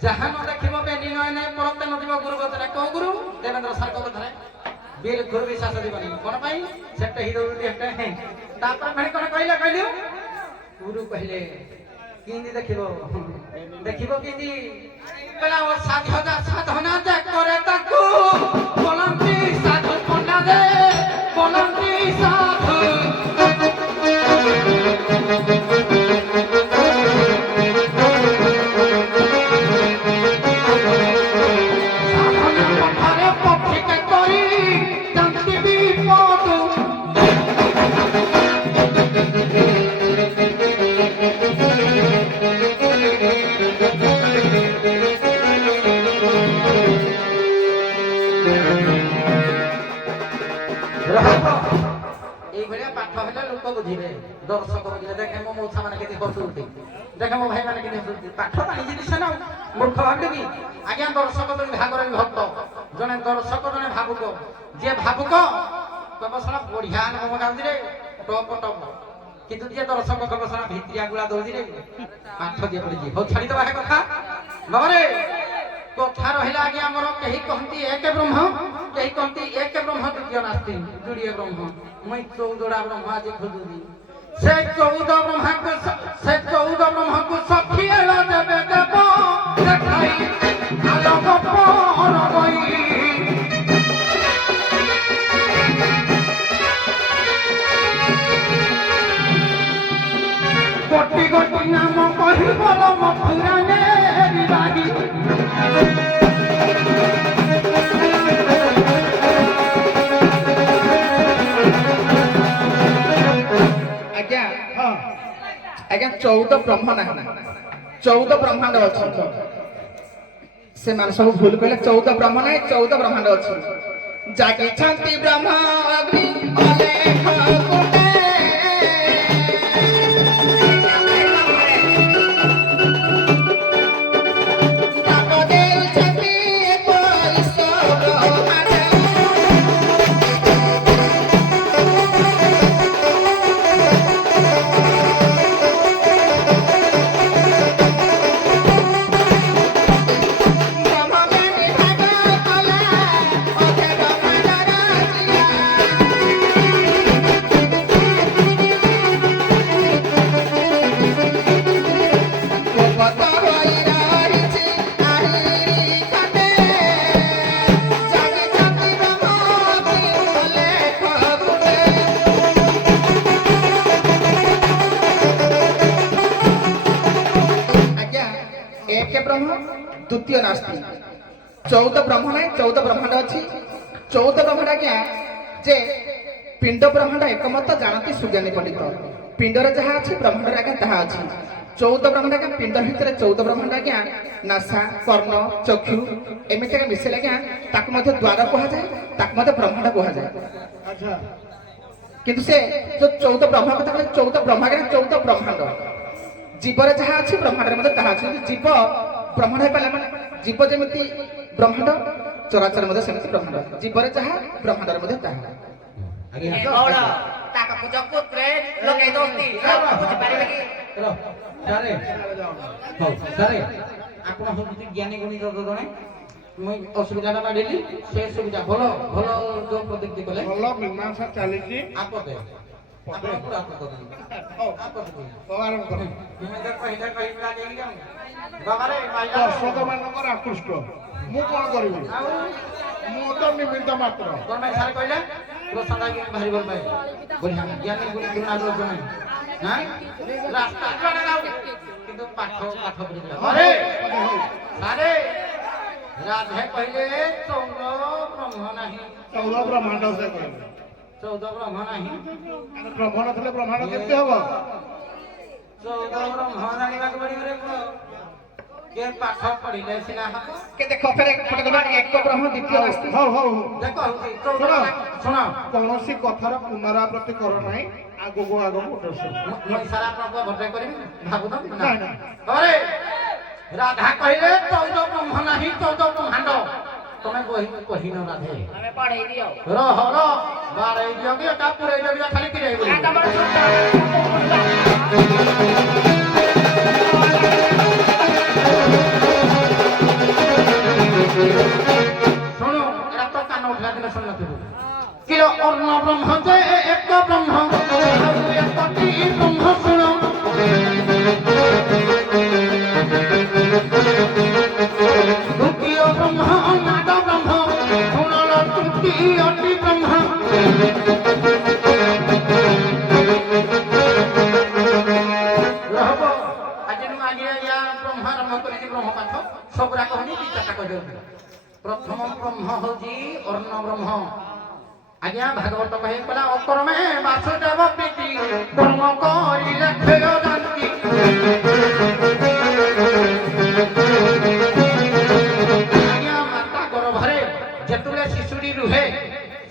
জাহানো দেখিব বেনি নয়নে পরতে নদীব গুরু বচনে কৌ গুরু দেবেন্দ্র সার কথারে বিলকুল বিশ্বাস দিবনি কোন পাই সেটা হিদৌদি একটা তারপরে ভাই কোন কইলা কইলু গুরু কহিলে কিন্দি দেখিব দেখিব কিন্দি কলা ও সাধনা যে করে তাকু বলন্তি সাধু পন্না দে বলন্তি সাধু এইভাবে পাঠ হলে লোক বুঝিবে দর্শক বুঝিবে দেখে মো মৌসা মানে কেতে হসুতি দেখে মো ভাই মানে কেতে হসুতি পাঠ পানি জিনিস না মূর্খ ভাবিবি আজ্ঞা দর্শক তুমি ভাগরে ভক্ত জনে দর্শক জনে ভাবুক যে ভাবুক কব সারা বঢ়িয়া নাম গাউছি রে টপ টপ কিন্তু যে দর্শক কব সারা ভিতরিয়া গুলা দউছি রে পাঠ দিয়ে পড়ি হো ছাড়ি দবা হে কথা বাবারে কথা রহিলা আজ্ঞা আমার কেহি কহନ୍ତି এক ব্রহ্ম কেহি কহନ୍ତି এক ব্রহ্ম দ্বিতীয় নাস্তি জুড়িয়ে ব্রহ্ম মই 14 ব্রহ্মা যে খুঁজুছি সে 14 ব্রহ্মাକୁ সখী এলা দেবে দেব দেখাই আলোক পরবই কোটি কোটি নাম কহি বল মথুরানে বিবাহী ଆଜ୍ଞା 14 ବ୍ରହ୍ମ ନାହିଁ 14 ବ୍ରହ୍ମାଣ୍ଡ ଅଛି ସେମାନେ ସବୁ ଭୁଲ କହିଲେ 14 ବ୍ରହ୍ମ ନାହିଁ 14 ବ୍ରହ୍ମାଣ୍ଡ ଅଛି ଜାଗିଛନ୍ତି ବ୍ରହ୍ମ ଅଗ୍ନି ଅଲେଖ କୁଣ୍ଡେ ବ୍ରହ୍ମ ଦ୍ୱିତୀୟ ନାସ୍ତି 14 ବ୍ରହ୍ମ ନାହିଁ 14 ବ୍ରହ୍ମାଣ୍ଡ ଅଛି 14 ବ୍ରହ୍ମାଣ୍ଡ ଆଜ୍ଞା ଯେ ପିଣ୍ଡ ବ୍ରହ୍ମାଣ୍ଡ ଏକମତ ଜାଣନ୍ତି ସୁଜ୍ଞାନୀ ପଣ୍ଡିତ ପିଣ୍ଡରେ ଯାହା ଅଛି ବ୍ରହ୍ମାଣ୍ଡରେ ଆଜ୍ଞା ତାହା ଅଛି 14 ବ୍ରହ୍ମାଣ୍ଡ ଆଜ୍ଞା ପିଣ୍ଡ ଭିତରେ 14 ବ୍ରହ୍ମାଣ୍ଡ ଆଜ୍ଞା ନାସା କର୍ଣ୍ଣ ଚକ୍ଷୁ ଏମିତି ଆଜ୍ଞା ମିଶେଇଲେ ଆଜ୍ଞା ତାକୁ ମଧ୍ୟ ଦ୍ୱାର କୁହାଯାଏ ତାକୁ ମଧ୍ୟ ବ୍ରହ୍ମାଣ୍ଡ କୁହାଯାଏ ଆଚ୍ଛା କିନ୍ତୁ ସେ ଯୋଉ 14 ବ୍ରହ୍ମ କଥା କହିଲେ 14 ବ୍ରହ୍ମ ଆଜ୍ଞା 14 ବ୍ରହ୍ମାଣ୍ଡ ଜୀବରେ ଯାହା ଅଛି ବ୍ରହ୍ମାଣ୍ଡରେ ମଧ୍ୟ ତାହା ଅଛି ଜୀବ ବ୍ରହ୍ମାଣ୍ଡ ହେଇପାରିଲା ମାନେ ଜୀବ ଯେମିତି ବ୍ରହ୍ମାଣ୍ଡ ଚରାଚର ମଧ୍ୟ ସେମିତି ବ୍ରହ୍ମାଣ୍ଡ ଜୀବରେ ଯାହା ବ୍ରହ୍ମାଣ୍ଡରେ ମଧ୍ୟ ତାହା ଆଜ୍ଞା ବଉଳ ତାକୁ ପୂଜ କୁତ୍ରେ ଲଗେଇ ଦଉନ୍ତି ବୁଝିପାରିବେ କି ରହ ସାରେ ହଉ ସାରେ ଆପଣ ହଉଛି ଜ୍ଞାନୀ ଗଣିତ ଜଣେ ମୁଁ ଅସୁବିଧାଟା ବାଢିଲି ସେ ସୁବିଧା ଭଲ ଭଲ ଯୋଉ ପ୍ରତିକ୍ରିୟା କଲେ ଭଲ ମୀମାଂସା ଚାଲିଛି ଆପତେ ଆପଣ ପୁରା ଆପତେ ହଉ ଆରମ୍ଭ କର ଦର୍ଶକ ମାନଙ୍କର ଆକୃଷ୍ଟ ମୁଁ କଣ କରିବି ମୁଁ ତ ନିମିତ୍ତ ମାତ୍ର କହିଲେ ପ୍ରସାଦ ଭାରି ଭଲ ପାଏ ବଢିଆ ଜ୍ଞାନୀ ଗୁଣି ଆଗ୍ରହ ଜଣେ ନା ରାସ୍ତା ଜଣେ ଯାଉ କିନ୍ତୁ ପାଠ ପାଠ ପଢିଲା ଆରେ ସାରେ ରାଧେ କହିଲେ 14 ବ୍ରହ୍ମ ନାହିଁ 14 ବ୍ରହ୍ମାଣ୍ଡ ସେ କହିଲେ 14 ବ୍ରହ୍ମ ନାହିଁ ବ୍ରହ୍ମ ନଥିଲେ ବ୍ରହ୍ମାଣ୍ଡ କେମିତି ହବ 14 ବ୍ରହ୍ମ ଜାଣିବାକୁ ପଡିବ ରେ ପୁଅ କେ ପାଠ ପଢିଲେ ସିନା ହବ କେ ଦେଖ ଫେରେ ଗୋଟେ କଥା ଏକ ବ୍ରହ୍ମ ଦ୍ୱିତୀୟ ନାସ୍ତି ହଉ ହଉ ଦେଖ ହଉଛି 14 ଶୁଣ କୌଣସି କଥାର ପୁନରାବୃତ୍ତି କର ନାହିଁ ଆଗକୁ ଆଗକୁ ଉଠେଇ ମୁଁ ସାରା ପ୍ରଭୁ ଭର୍ତ୍ତି କରିବି ଭାବୁଛନ୍ତି ନା ନାଇଁ, ନାଇଁ। ଆରେ ରାଧା କହିଲେ 14 ବ୍ରହ୍ମ ନାହିଁ 14 ବ୍ରହ୍ମାଣ୍ଡ ତମେ କହିନ ରାଧେ ଆମେ ପଢେଇ ଦିଅ ରହ ବାରେଇ ଦିଅ କି ଏଟା ପୁରେଇ ଦିଅ ଖାଲି କିରେଇ ବୋଲି ତମର ଶୁଣୁ ଏଟା ତ କାନ ଉଠିଲା ଦିନ ଶୁଣିନଥିବୁ କିଲୋ ଅର୍ଣ୍ଣ ବ୍ରହ୍ମ ଯେ ଏକ ବ୍ରହ୍ମ ଏକଟି ବ୍ରହ୍ମ ଶୁଣ ଦ୍ୱିତୀୟ ବ୍ରହ୍ମ ନାଦ ବ୍ରହ୍ମ ଶୁଣଲ ତୃତୀୟଟି ବ୍ରହ୍ମ ରହବ ଆଜି ନୁ ଆଜି ଆଜ୍ଞା ବ୍ରହ୍ମ ଆରମ୍ଭ କରିଛି ବ୍ରହ୍ମ ପାଠ ସବୁରା କହନି ଦି ଚାରିଟା କହିଦେଉଛି ପ୍ରଥମ ବ୍ରହ୍ମ ହଉଛି ଅର୍ଣ୍ଣ ବ୍ରହ୍ମ ଆଜ୍ଞା ଭାଗବତ କହି କହିଲା ଅକର୍ମେ ବାସୁଦେବ ପ୍ରୀତି କର୍ମ କରିଲେ କ୍ଷୟ ଜାନ୍ତି ଆଜ୍ଞା ମାତା ଗର୍ଭରେ ଯେତେବେଳେ ଶିଶୁଟି ରୁହେ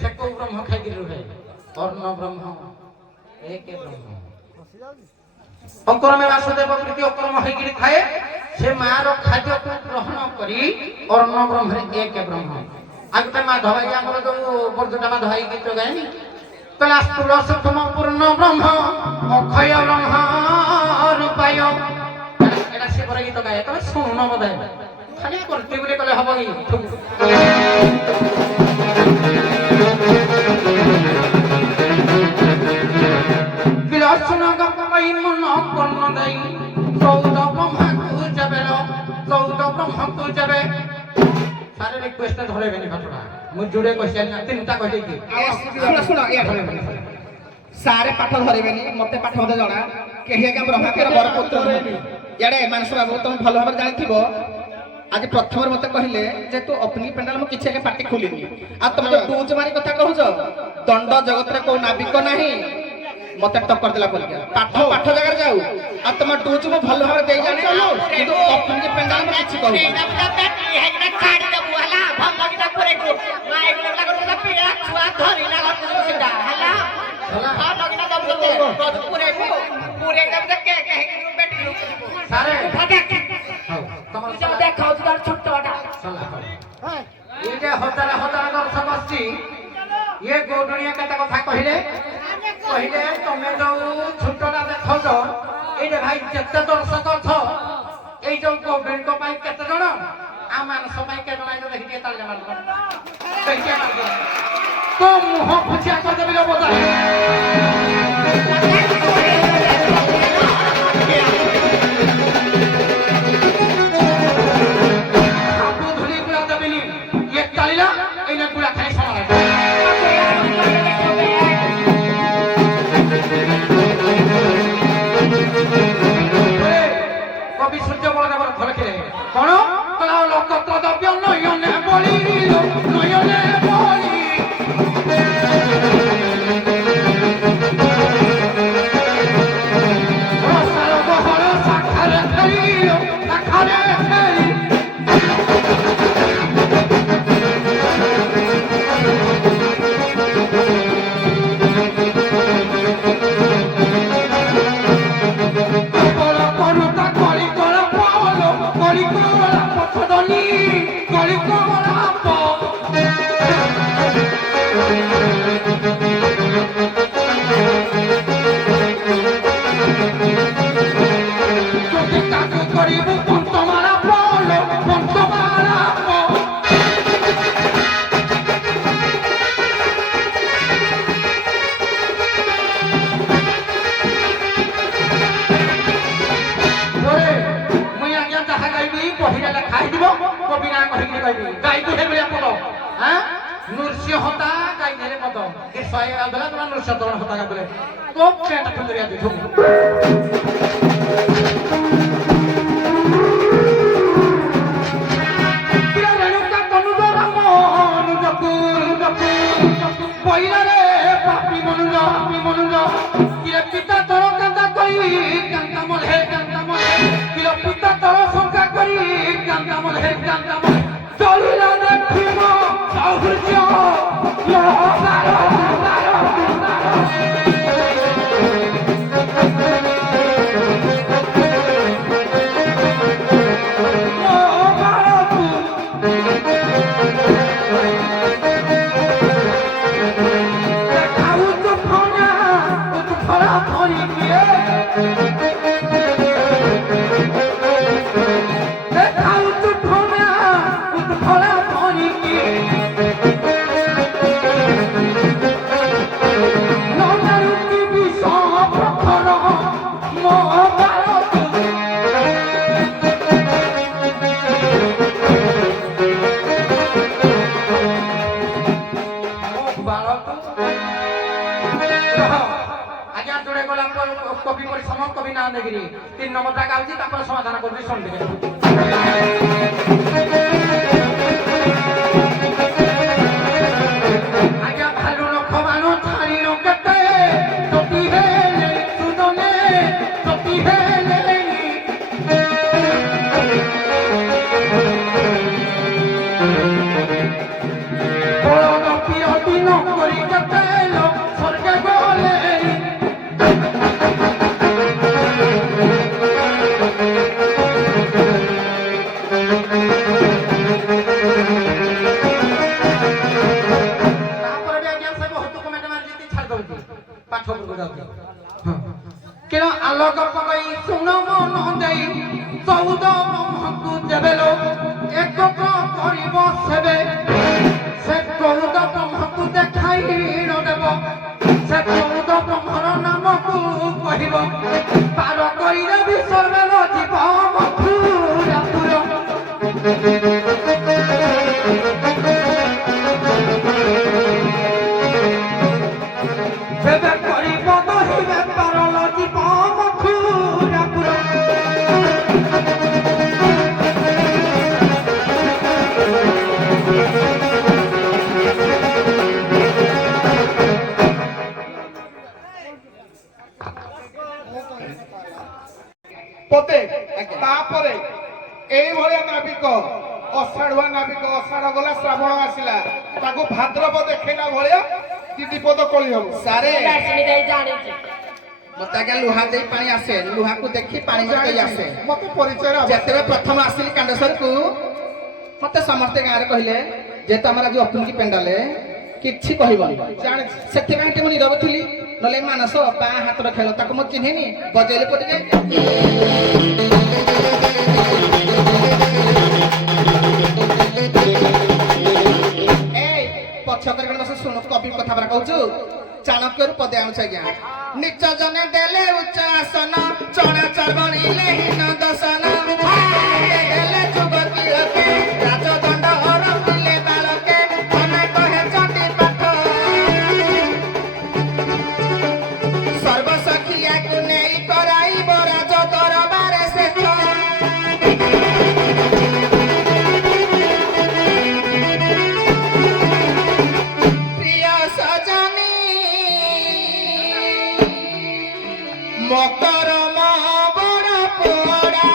ସେ କୋଉ ବ୍ରହ୍ମ ଖାଇକି ରୁହେ ଅର୍ଣ୍ଣ ବ୍ରହ୍ମ ଏକ ବ୍ରହ୍ମ ଅକର୍ମେ ବାସୁଦେବ ପ୍ରୀତି ଅକର୍ମ ହେଇକିରି ଥାଏ ସେ ମାର ଖାଦ୍ୟକୁ ଗ୍ରହଣ କରି ଅର୍ଣ୍ଣ ବ୍ରହ୍ମରେ ଏକ ବ୍ରହ୍ମ ଆଉ ଗୋଟେ ମାଧବ ଭାଇ ଆମର ଯୋଉ ବର୍ଜୁଟା ମାଧବ ଭାଇ ଗୀତ ଗାଏନି କହିଲା ସ୍ଥୂଳ ସୂକ୍ଷ୍ମ ପୂର୍ଣ୍ଣ ବ୍ରହ୍ମ ଅକ୍ଷୟ ବ୍ରହ୍ମ ରୂପାୟ ଏଟା ସେ ପରେ ଗୀତ ଗାଏ ତମେ ଶୁଣୁନ ବୋଧେ ଖାଲି କରତି ବୋଲି କହିଲେ ହବ କି ବିଲସୁଣ ଗପଇ ମନ କର୍ଣ୍ଣ ଦେଇ 14 ବ୍ରହ୍ମାକୁ ଯାବେ 14 ବ୍ରହ୍ମକୁ ଯାବେ सारे रिक्वेस्ट धरेबेनी घटना मु जुड़े क्वेश्चन ना तीनटा कह देकी ଶୁଣ ଶୁଣ ସାରେ ପାଠ ଧରିବେନି ମତେ ପାଠ ମତେ ଜଣା କେହି ଆଜ୍ଞା ବ୍ରହ୍ମାଙ୍କର ବର ପୁତ୍ର ଇଆଡେ ମାନସ ବାବୁ ତମେ ଭଲ ଭାବରେ ଜାଣିଥିବ ଆଜି ପ୍ରଥମରେ ମତେ କହିଲେ ଯେ ତୁ ଓପନିଂ ପେଣ୍ଡାଲ ମୁଁ କିଛି ଆଜ୍ଞା ପାଟି ଖୋଲିନି ଆଉ ତମେ ଯୋଉ ଡୁଜ ମାରି କଥା କହୁଛ ଦଣ୍ଡ ଜଗତରେ କୋଉ ନାବିକ ନାହିଁ ମତେ ଟକ୍କର ଦେଲା ପରିକା ପାଠ ପାଠ ଜାଗାରେ ଯାଉ ଆଉ ତମ ଡୁଜ ମୁଁ ଭଲ ଭାବରେ ଦେଇ ଜାଣି କିନ୍ତୁ ଓପନିଂ ପେଣ୍ଡାଲ ମୁଁ କିଛି କହୁନି सारे ये हजारा हजारा दर्शक आसी ये गोडणिया केते कथा कहिले कहिले तमे जो छोटटा देखौछ एटे भाई केते दर्शक छ ए जो गोडणी को पाई केते जण आ मानस पाई केते जण आइ देखि के ताले मार कहिया मार तो मुह फुचिया कर देबी लो बोझा कवि सूर्य बलदेव घर खेले कौन ଶହେ ଗାଦଲା ତମେ ନୃଶ୍ୟ ତରଣ ହତା ଗାଦଲେ କୋ ପେଟ ଖୁନ୍ଦରିଆ ଦିଥୁ କିରା ରେଣୁକା ତନୁଜ ରାମ ଅନୁଜକୁ ପଇରା রে পাপি মনুজ কিরে পিতা তোর কান্দা করি কান্দা মলে কিরে পিতা তোর শঙ্কা করি কান্দা মলে চলিলা দেখিব সৌর্য কবি পরিশ্রম কবি না দেখি 3 নম্বরটা গাউছি তারপরে সমাধান করছি শুনবে আজ্ঞা ভালো লক্ষ মানুষ ছাড়ি কেতে সতী হেলে সুদনে সতী হেলে বড় প্রিয় দিন করি কেতে স্বর্গে গলে কেন আলোক পকাই শুন মন দেই 14 ব্রহ্মকু দেবেলো একক করিব সেবে সে 14 ব্রহ্মকু দেখাই নদেব সে 14 ব্রহ্মর নামকু কহিব পার করিলে বিসর্বেল জীব মথুরাপুর সেবে করিব দহিবে পারল জীব মথুরাপুর পতে তাপরে এইভଳିଆ ନାବିକ ଅଷାଢୁଆ ନାବିକ ଅଷାଢ ଗଲା ଶ୍ରାବଣ ଆସିଲା ତାକୁ ଭାଦ୍ରବ ଦେଖେଇଲା ଭଳିଆ ଦିପଦ କଳି ହବ ସାରେ ଦାସିନୀ ଦେଇ ଜାଣିଛି ମତେ ଆଜ୍ଞା ଲୁହା ଦେଇ ପାଣି ଆସେ ଲୁହାକୁ ଦେଖି ପାଣି ଦେଇ ଆସେ ମତେ ପରିଚୟ ଯେତେବେଳେ ପ୍ରଥମ ଆସିଲି କାଣ୍ଡେଶ୍ୱରକୁ ମତେ ସମସ୍ତେ ଗାଁରେ କହିଲେ ଯେହେତୁ ଆମର ଆଜି ଅପୁଙ୍କି ପେଣ୍ଡାଲେ କିଛି କହିବନି ଜାଣିଛି ସେଥିପାଇଁ ଟିକେ ମୁଁ ନିରବ ଥିଲି ନହେଲେ ମାନସ ବାଁ ହାତର ଖେଳ ତାକୁ ମୁଁ ଚିହ୍ନିନି ବଜେଇଲେ ପଟିକେ এই ପଛ କରି ବସ ଶୁଣ କବି କଥାବାର୍ତ୍ତା କହୁଛୁ ଚାଣକ୍ୟରୁ ପଦେ ଆଣୁଛୁ ଆଜ୍ଞା ନିଚ ଜନେ ଦେଲେ ଉଚ୍ଚ ଆସନ ଚଣା ଚର୍ବଣିଲେ ହୀନ ଦଶନ ଦେଲେ ଯୁବତୀ ଲୋକେ ରାଜଦଣ୍ଡ ହରପିଲେ ବାଳକେ ମନେ କହେ ଚଣ୍ଡୀ ପାଠ ସର୍ବସଖିଆକୁ ନେଇ କରାଇବ ରାଜ ଦରବାରେ ଶେଷ প্রিয় সজনী মকরম বড় পোড়া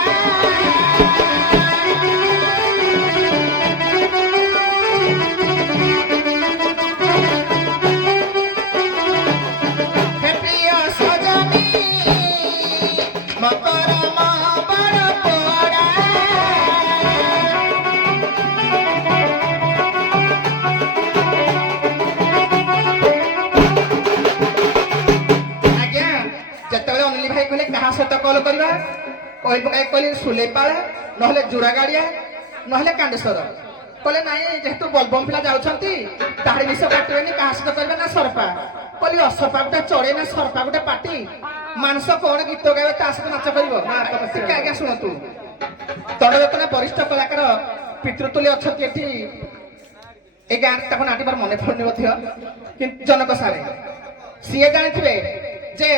হে প্রিয় সজনী মকরম বড় পোড়া ଆଜ୍ଞା ଯେତେବେଳେ ଅନିଲ ଭାଇ କହିଲେ କାହା ସହିତ କଲ୍ କରିବା କହିଲି ସୁଲେପାଳ ନହେଲେ ଜୁରାଗାଡ଼ିଆ ନହେଲେ କାଣ୍ଡେଶ୍ୱର କହିଲେ ନାଇଁ ଯେହେତୁ ବଲବମ ପିଲା ଯାଉଛନ୍ତି ତାହାରି ବିଷ କାଟିବେନି କାହା ସହିତ କରିବେ ନା ସରପା କହିଲି ଅସରପା ଗୋଟେ ଚଢ଼େଇ ନା ସରପା ଗୋଟେ ପାଟି ମାଂସ କଣ ଗୀତ ଗାଇବେ ତା ସହିତ ନାଚ କରିବ ଟିକେ ଆଜ୍ଞା ଶୁଣନ୍ତୁ ଦଣ୍ଡବେତନ ବରିଷ୍ଠ କଳାକାର ପିତୃତୁଲ୍ୟ ଅଛନ୍ତି ଏଠି এই ଗାଁରେ ତାକୁ ନାଟିବାର ମନେ ପଡୁନି ମଧ୍ୟ କିନ୍ତୁ ଜନକ ସାରେ ସିଏ ଜାଣିଥିବେ ଯେ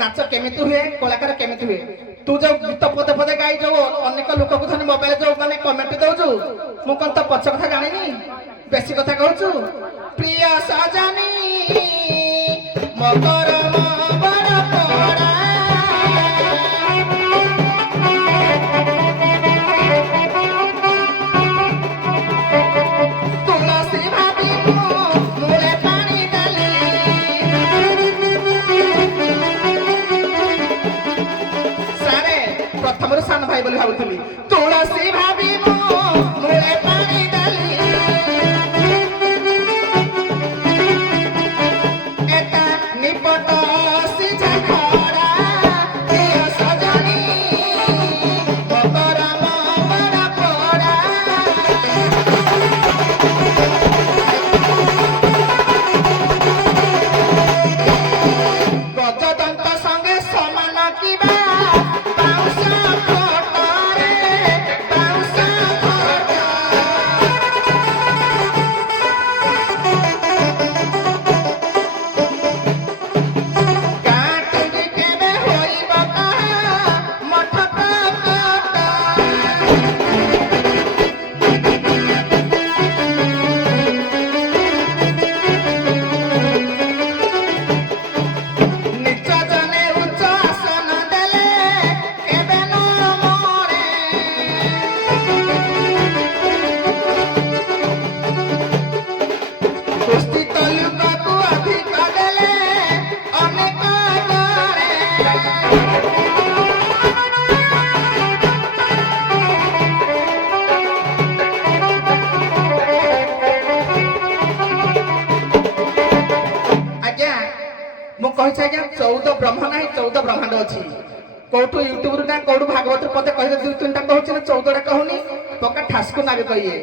ନାଚ କେମିତି ହୁଏ କଳାକାର କେମିତି ହୁଏ ତୁ ଯୋଉ ଗୀତ ପଦେ ପଦେ ଗାଇ ଯୋଉ ଅନେକ ଲୋକକୁ ଧରି ମୋବାଇଲ ଯୋଉ ମାନେ କମେଣ୍ଟ ଦଉଛୁ ମୁଁ କଣ ତ ପଛ କଥା ଜାଣିନି ବେଶୀ କଥା କହୁଛୁ ପ୍ରିୟ ସଜନୀ ମକର ବଡ଼ ପଡ଼ା ତୁଳସୀ ଭାବି ମୂଳେ ପାଣି ଡାଲି ସାରେ ପ୍ରଥମରୁ ସାନ ଭାଇ ବୋଲି ଭାବୁଥିଲି ତୁଳସୀ ଭାବି ମୂଳେ ପାଣି ଡାଲି ଏଟା ନିପଟ ସିଝା ଖରା ପ୍ରିୟ ସଜନୀ ମକର ବଡ଼ ପଡ଼ା ଗଜଦନ୍ତ ସଙ୍ଗେ ସମାନ କିବା ବାଉଁଶ ଖଟରେ ବାଉଁଶ ଖଟ କାଟିକି କେବେ ହୋଇବ କାହା ମଠ ପ୍ରକଟ ନିଚ ଜନେ ଉଚ୍ଚ ଆସନ ଦେଲେ କେବେ ନ ମରେ କୁସ୍ତିତ ଲୋକକୁ ଅଧିକ ଦେଲେ ଅନେକ ଡରେ ଆଜ୍ଞା ମୁଁ କହିଛି ଆଜ୍ଞା 14 ବ୍ରହ୍ମ ନାହିଁ 14 ବ୍ରହ୍ମାଣ୍ଡ ଅଛି କୋଉଠୁ ୟୁଟ୍ୟୁବରୁ ନା କୋଉଠୁ ଭାଗବତ ପଦେ କହିଲେ 2-3ଟା କହୁଛି ନା 14ଟା କହୁନି ପକା ଠାସକୁ ନାବେ କହିଏ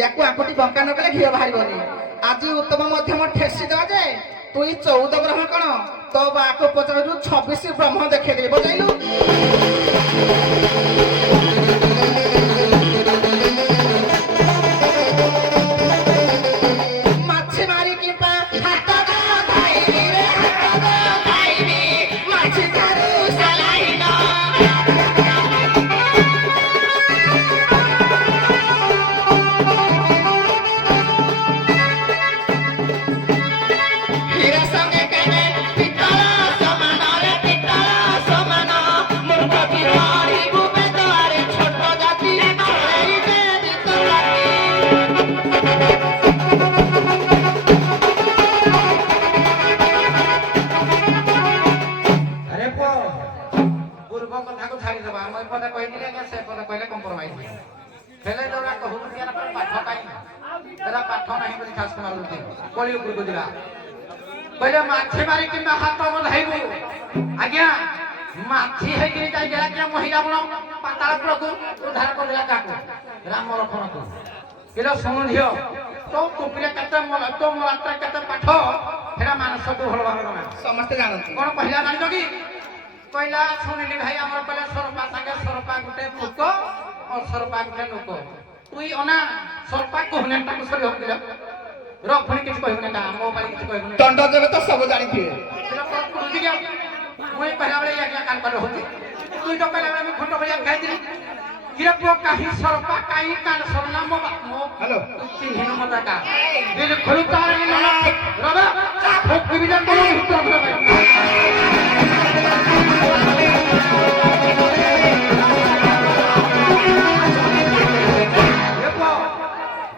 ୟାକୁ ଆଙ୍କୁଟି ବଙ୍କା ନ କଲେ ଘିଅ ବାହାରିବନି ଆଜି ଉତ୍ତମ ମଧ୍ୟମ ଠେସି ଦେବା ଯେ ତୁଇ 14 ବ୍ରହ୍ମ କଣ ତୋ ବାକୁ ପଚାରୁ 26 ବ୍ରହ୍ମ ଦେଖେଇଦେବି ବଜାଇଲୁ ମାଛି ମାରିକି ପା ହାତ ଖାଇବି ରେ ହାତ ଖାଇବି ମାଛି ଠାରୁ ସାଲାଇନ ହୀରା ସଙ୍ଗେ କେବେ ପିତ୍ତଳ ସମାନରେ ପିତ୍ତଳ ସମାନ ମୂର୍ଖ କି ରହିବୁ ବେଦରେ ଛୋଟ ଜାତି ଖେଳିବେ ବିତରାତି ଆରେ ପୁଅ ପୂର୍ବ କଥାକୁ ଛାଡ଼ିଦେବା ଆମ ଏ ପଦେ କହିଥିଲେ ଆଜ୍ଞା ସେ ପଦେ କହିଲେ କମ୍ପ୍ରମାଇଜ ହେଲେ ଯୋଉଟା କହୁଛନ୍ତି ଏରା ପାଠ କାହିଁ ଏରା ପାଠ ନାହିଁ ବୋଲି ଖାସ ମାରୁଛନ୍ତି କଳି ଉପରକୁ ଯିବା କହିଲେ ମାଛି ମାରି କିମ୍ବା ହାତ ବଧାଇବୁ ଆଜ୍ଞା ମାଛି ହେଇକିରି ଯାଇକି ଆଜ୍ଞା ମହିଳା ଗୁଣ ପାତାଳ ପୁରକୁ ଉଦ୍ଧାର କରିଦେଲା କାହାକୁ ରାମ ଲକ୍ଷ୍ମଣକୁ କିଲୋ ଶୁଣୁ ଝିଅ ତୋ ଟୋପିରେ କେତେ ତୋ ମଳାଟା କେତେ ପାଠ ସେଟା ମାନସକୁ ଭଲ ଭାବରେ ଜଣା ସମସ୍ତେ ଜାଣନ୍ତି କଣ କହିଲା ଜାଣିଛ କି କହିଲା ଶୁଣିଲି ଭାଇ ଆମର କହିଲେ ସରପା ସାଙ୍ଗେ ସରପା ଗୋଟେ ଲୋକ ଅସରପା ଗୋଟେ ଲୋକ তুই অনা ସରପା କହୁନେ ତାକୁ ସରି ହଉଥିଲା ରଖୁଣି କିଛି କହିବୁନି କା ମୋ ପାଇଁ କିଛି କହିବୁନି ଦଣ୍ଡ ଦେବେ ତ ସବୁ ଜାଣିଥିବେ ମୁଇଁ କହିଲା ବେଳେ ଆଜ୍ଞା କାନ ପାର ହଉଛି তুই তো କହିଲା ବେଳେ ମୁଁ ଖଣ୍ଡ ଭଳିଆ ଖାଇଥିଲି କିରେ ପୁଅ କାହିଁ ସରପା କାହିଁ କାନ ସରନା ମୋ হ্যালো ଚିହ୍ନିନ ମତେ କା ଦିଲ ଖୋଲୁ ତାର ରବା ଫୋକି ବି କୋନ ଭିତର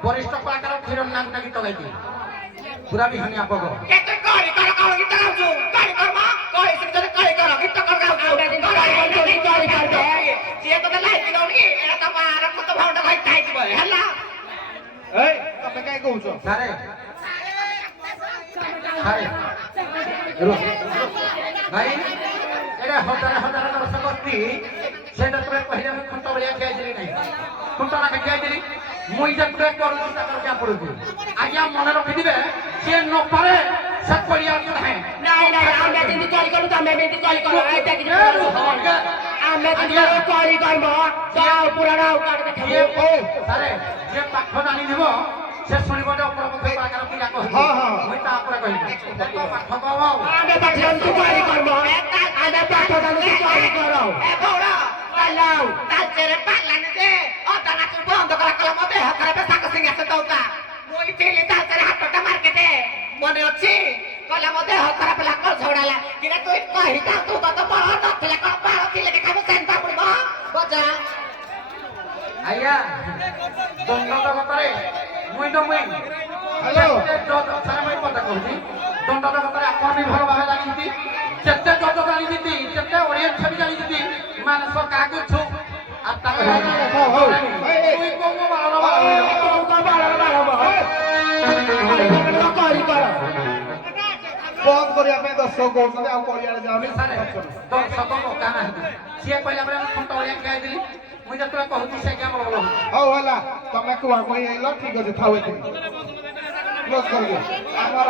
বরিষ্ঠ কলাকার ক্ষীরণ নামটা গীত গাইছি পুরা বিহানিয়া পগ কেতে করি কর কর গীত গাউছো করি কর মা কই সিজরে কই কর গীত কর গাউছো করি দে সিয়ে তো লাইতি দউনি এরা তো মার কত ভাউন্ড ভাই তাই দিব হেলা এই তুমি কাই কହୁଛ সারে সারে ভাই এটা হাজার হাজার দর্শক অস্তি সেটা তোরে কহিলে আমি খন্ট বলিয়া খাইছিলি নাই খন্ট না খাইছিলি মুই যে তোরে করুছি তার কে পড়ুছি আজ্ঞা মনে রাখিদিবে সে ন পারে সে করিয়া নাই নাই নাই আমরা যদি করি করু তো আমরা বেটি করি করু এইটা কি আমরা যদি করি করব যাও পুরানো কাট ইয়ে ও সারে যে পাঠ জানি দিব ସେ ଶୁଣିବ ଯେ ଅପର ପକ୍ଷେ ପାଖରେ ପିଲା କହିବ ହଁ, ହଁ। ମୁଇଁ ତାପରେ କହିବି ପାଠ କହ ଆମେ ପାଠ ଜାଣିଛୁ ଚୋରି କରବ ଆମେ ପାଠ ଜାଣିଛୁ ଚୋରି କର ଏ ବଉଡ଼ା ଚାଲାଉ ତାଜରେ ପାଲାନି ଯେ ଅଧା ନାଚୁ ବନ୍ଦ କରା କଲା ମୋ ଦେହ ଖରାପ ସାଙ୍ଗ ସିଙ୍ଗା ସେ ଦଉତା ମୁଇଁ ଥିଲି ତାଜରେ ହାଟଟା ମାର୍କେଟେ ମନେ ଅଛି କହିଲା ମୋ ଦେହ ଖରାପ ହେଲା କଳ ଝଗଡ଼ାଲା କିରେ ତୁଇ କହିଥା ତୁ ତ ବଳ ନଥିଲା କଣ ବାଳ ଥିଲେ କି ଖାଇବୁ ସେନ୍ତା ପଡ଼ିବ ବଜା ଆଜ୍ଞା ଦଣ୍ଡ ଜଗତରେ ମୁଇଁ ହ୍ୟାଲୋ। ସାର୍ ମୁଇଁ କଥା କହୁଛି ଦଣ୍ଡ ଜଗତରେ ଆପଣ ବି ଭଲ ଭାବେ ଜାଣିଛନ୍ତି ଯେତେ ଜଜ ଜାଣିଛନ୍ତି ଯେତେ ଅଡ଼ିଏନ୍ସ ବି ଜାଣିଛନ୍ତି ମାନେ ସବ କାହାକୁ ଛୁ আর তাকে তুই কোন বাড়ানো বন্ধ করিয়া ପାଇଁ ଦର୍ଶକ କହୁଛନ୍ତି ଆଉ କରିଆରେ ଯାଉନି ଦର୍ଶକ ମକା ନାହାନ୍ତି ସିଏ କହିଲା ବେଳେ ମୁଁ ଖଣ୍ଡ ଓଡ଼ିଆ ଖାଇଥିଲି ମୁଁ ଯେତେବେଳେ କହୁଛି ସେ ଆଜ୍ଞା ଭଲ ଭଲ ହଉ ହେଲା ତମେ କୁହା କହି ହେଇଲ ଠିକ ଅଛି ଥାଉ ଏତିକି କ୍ଲୋଜ କରିଦିଅ ଆମର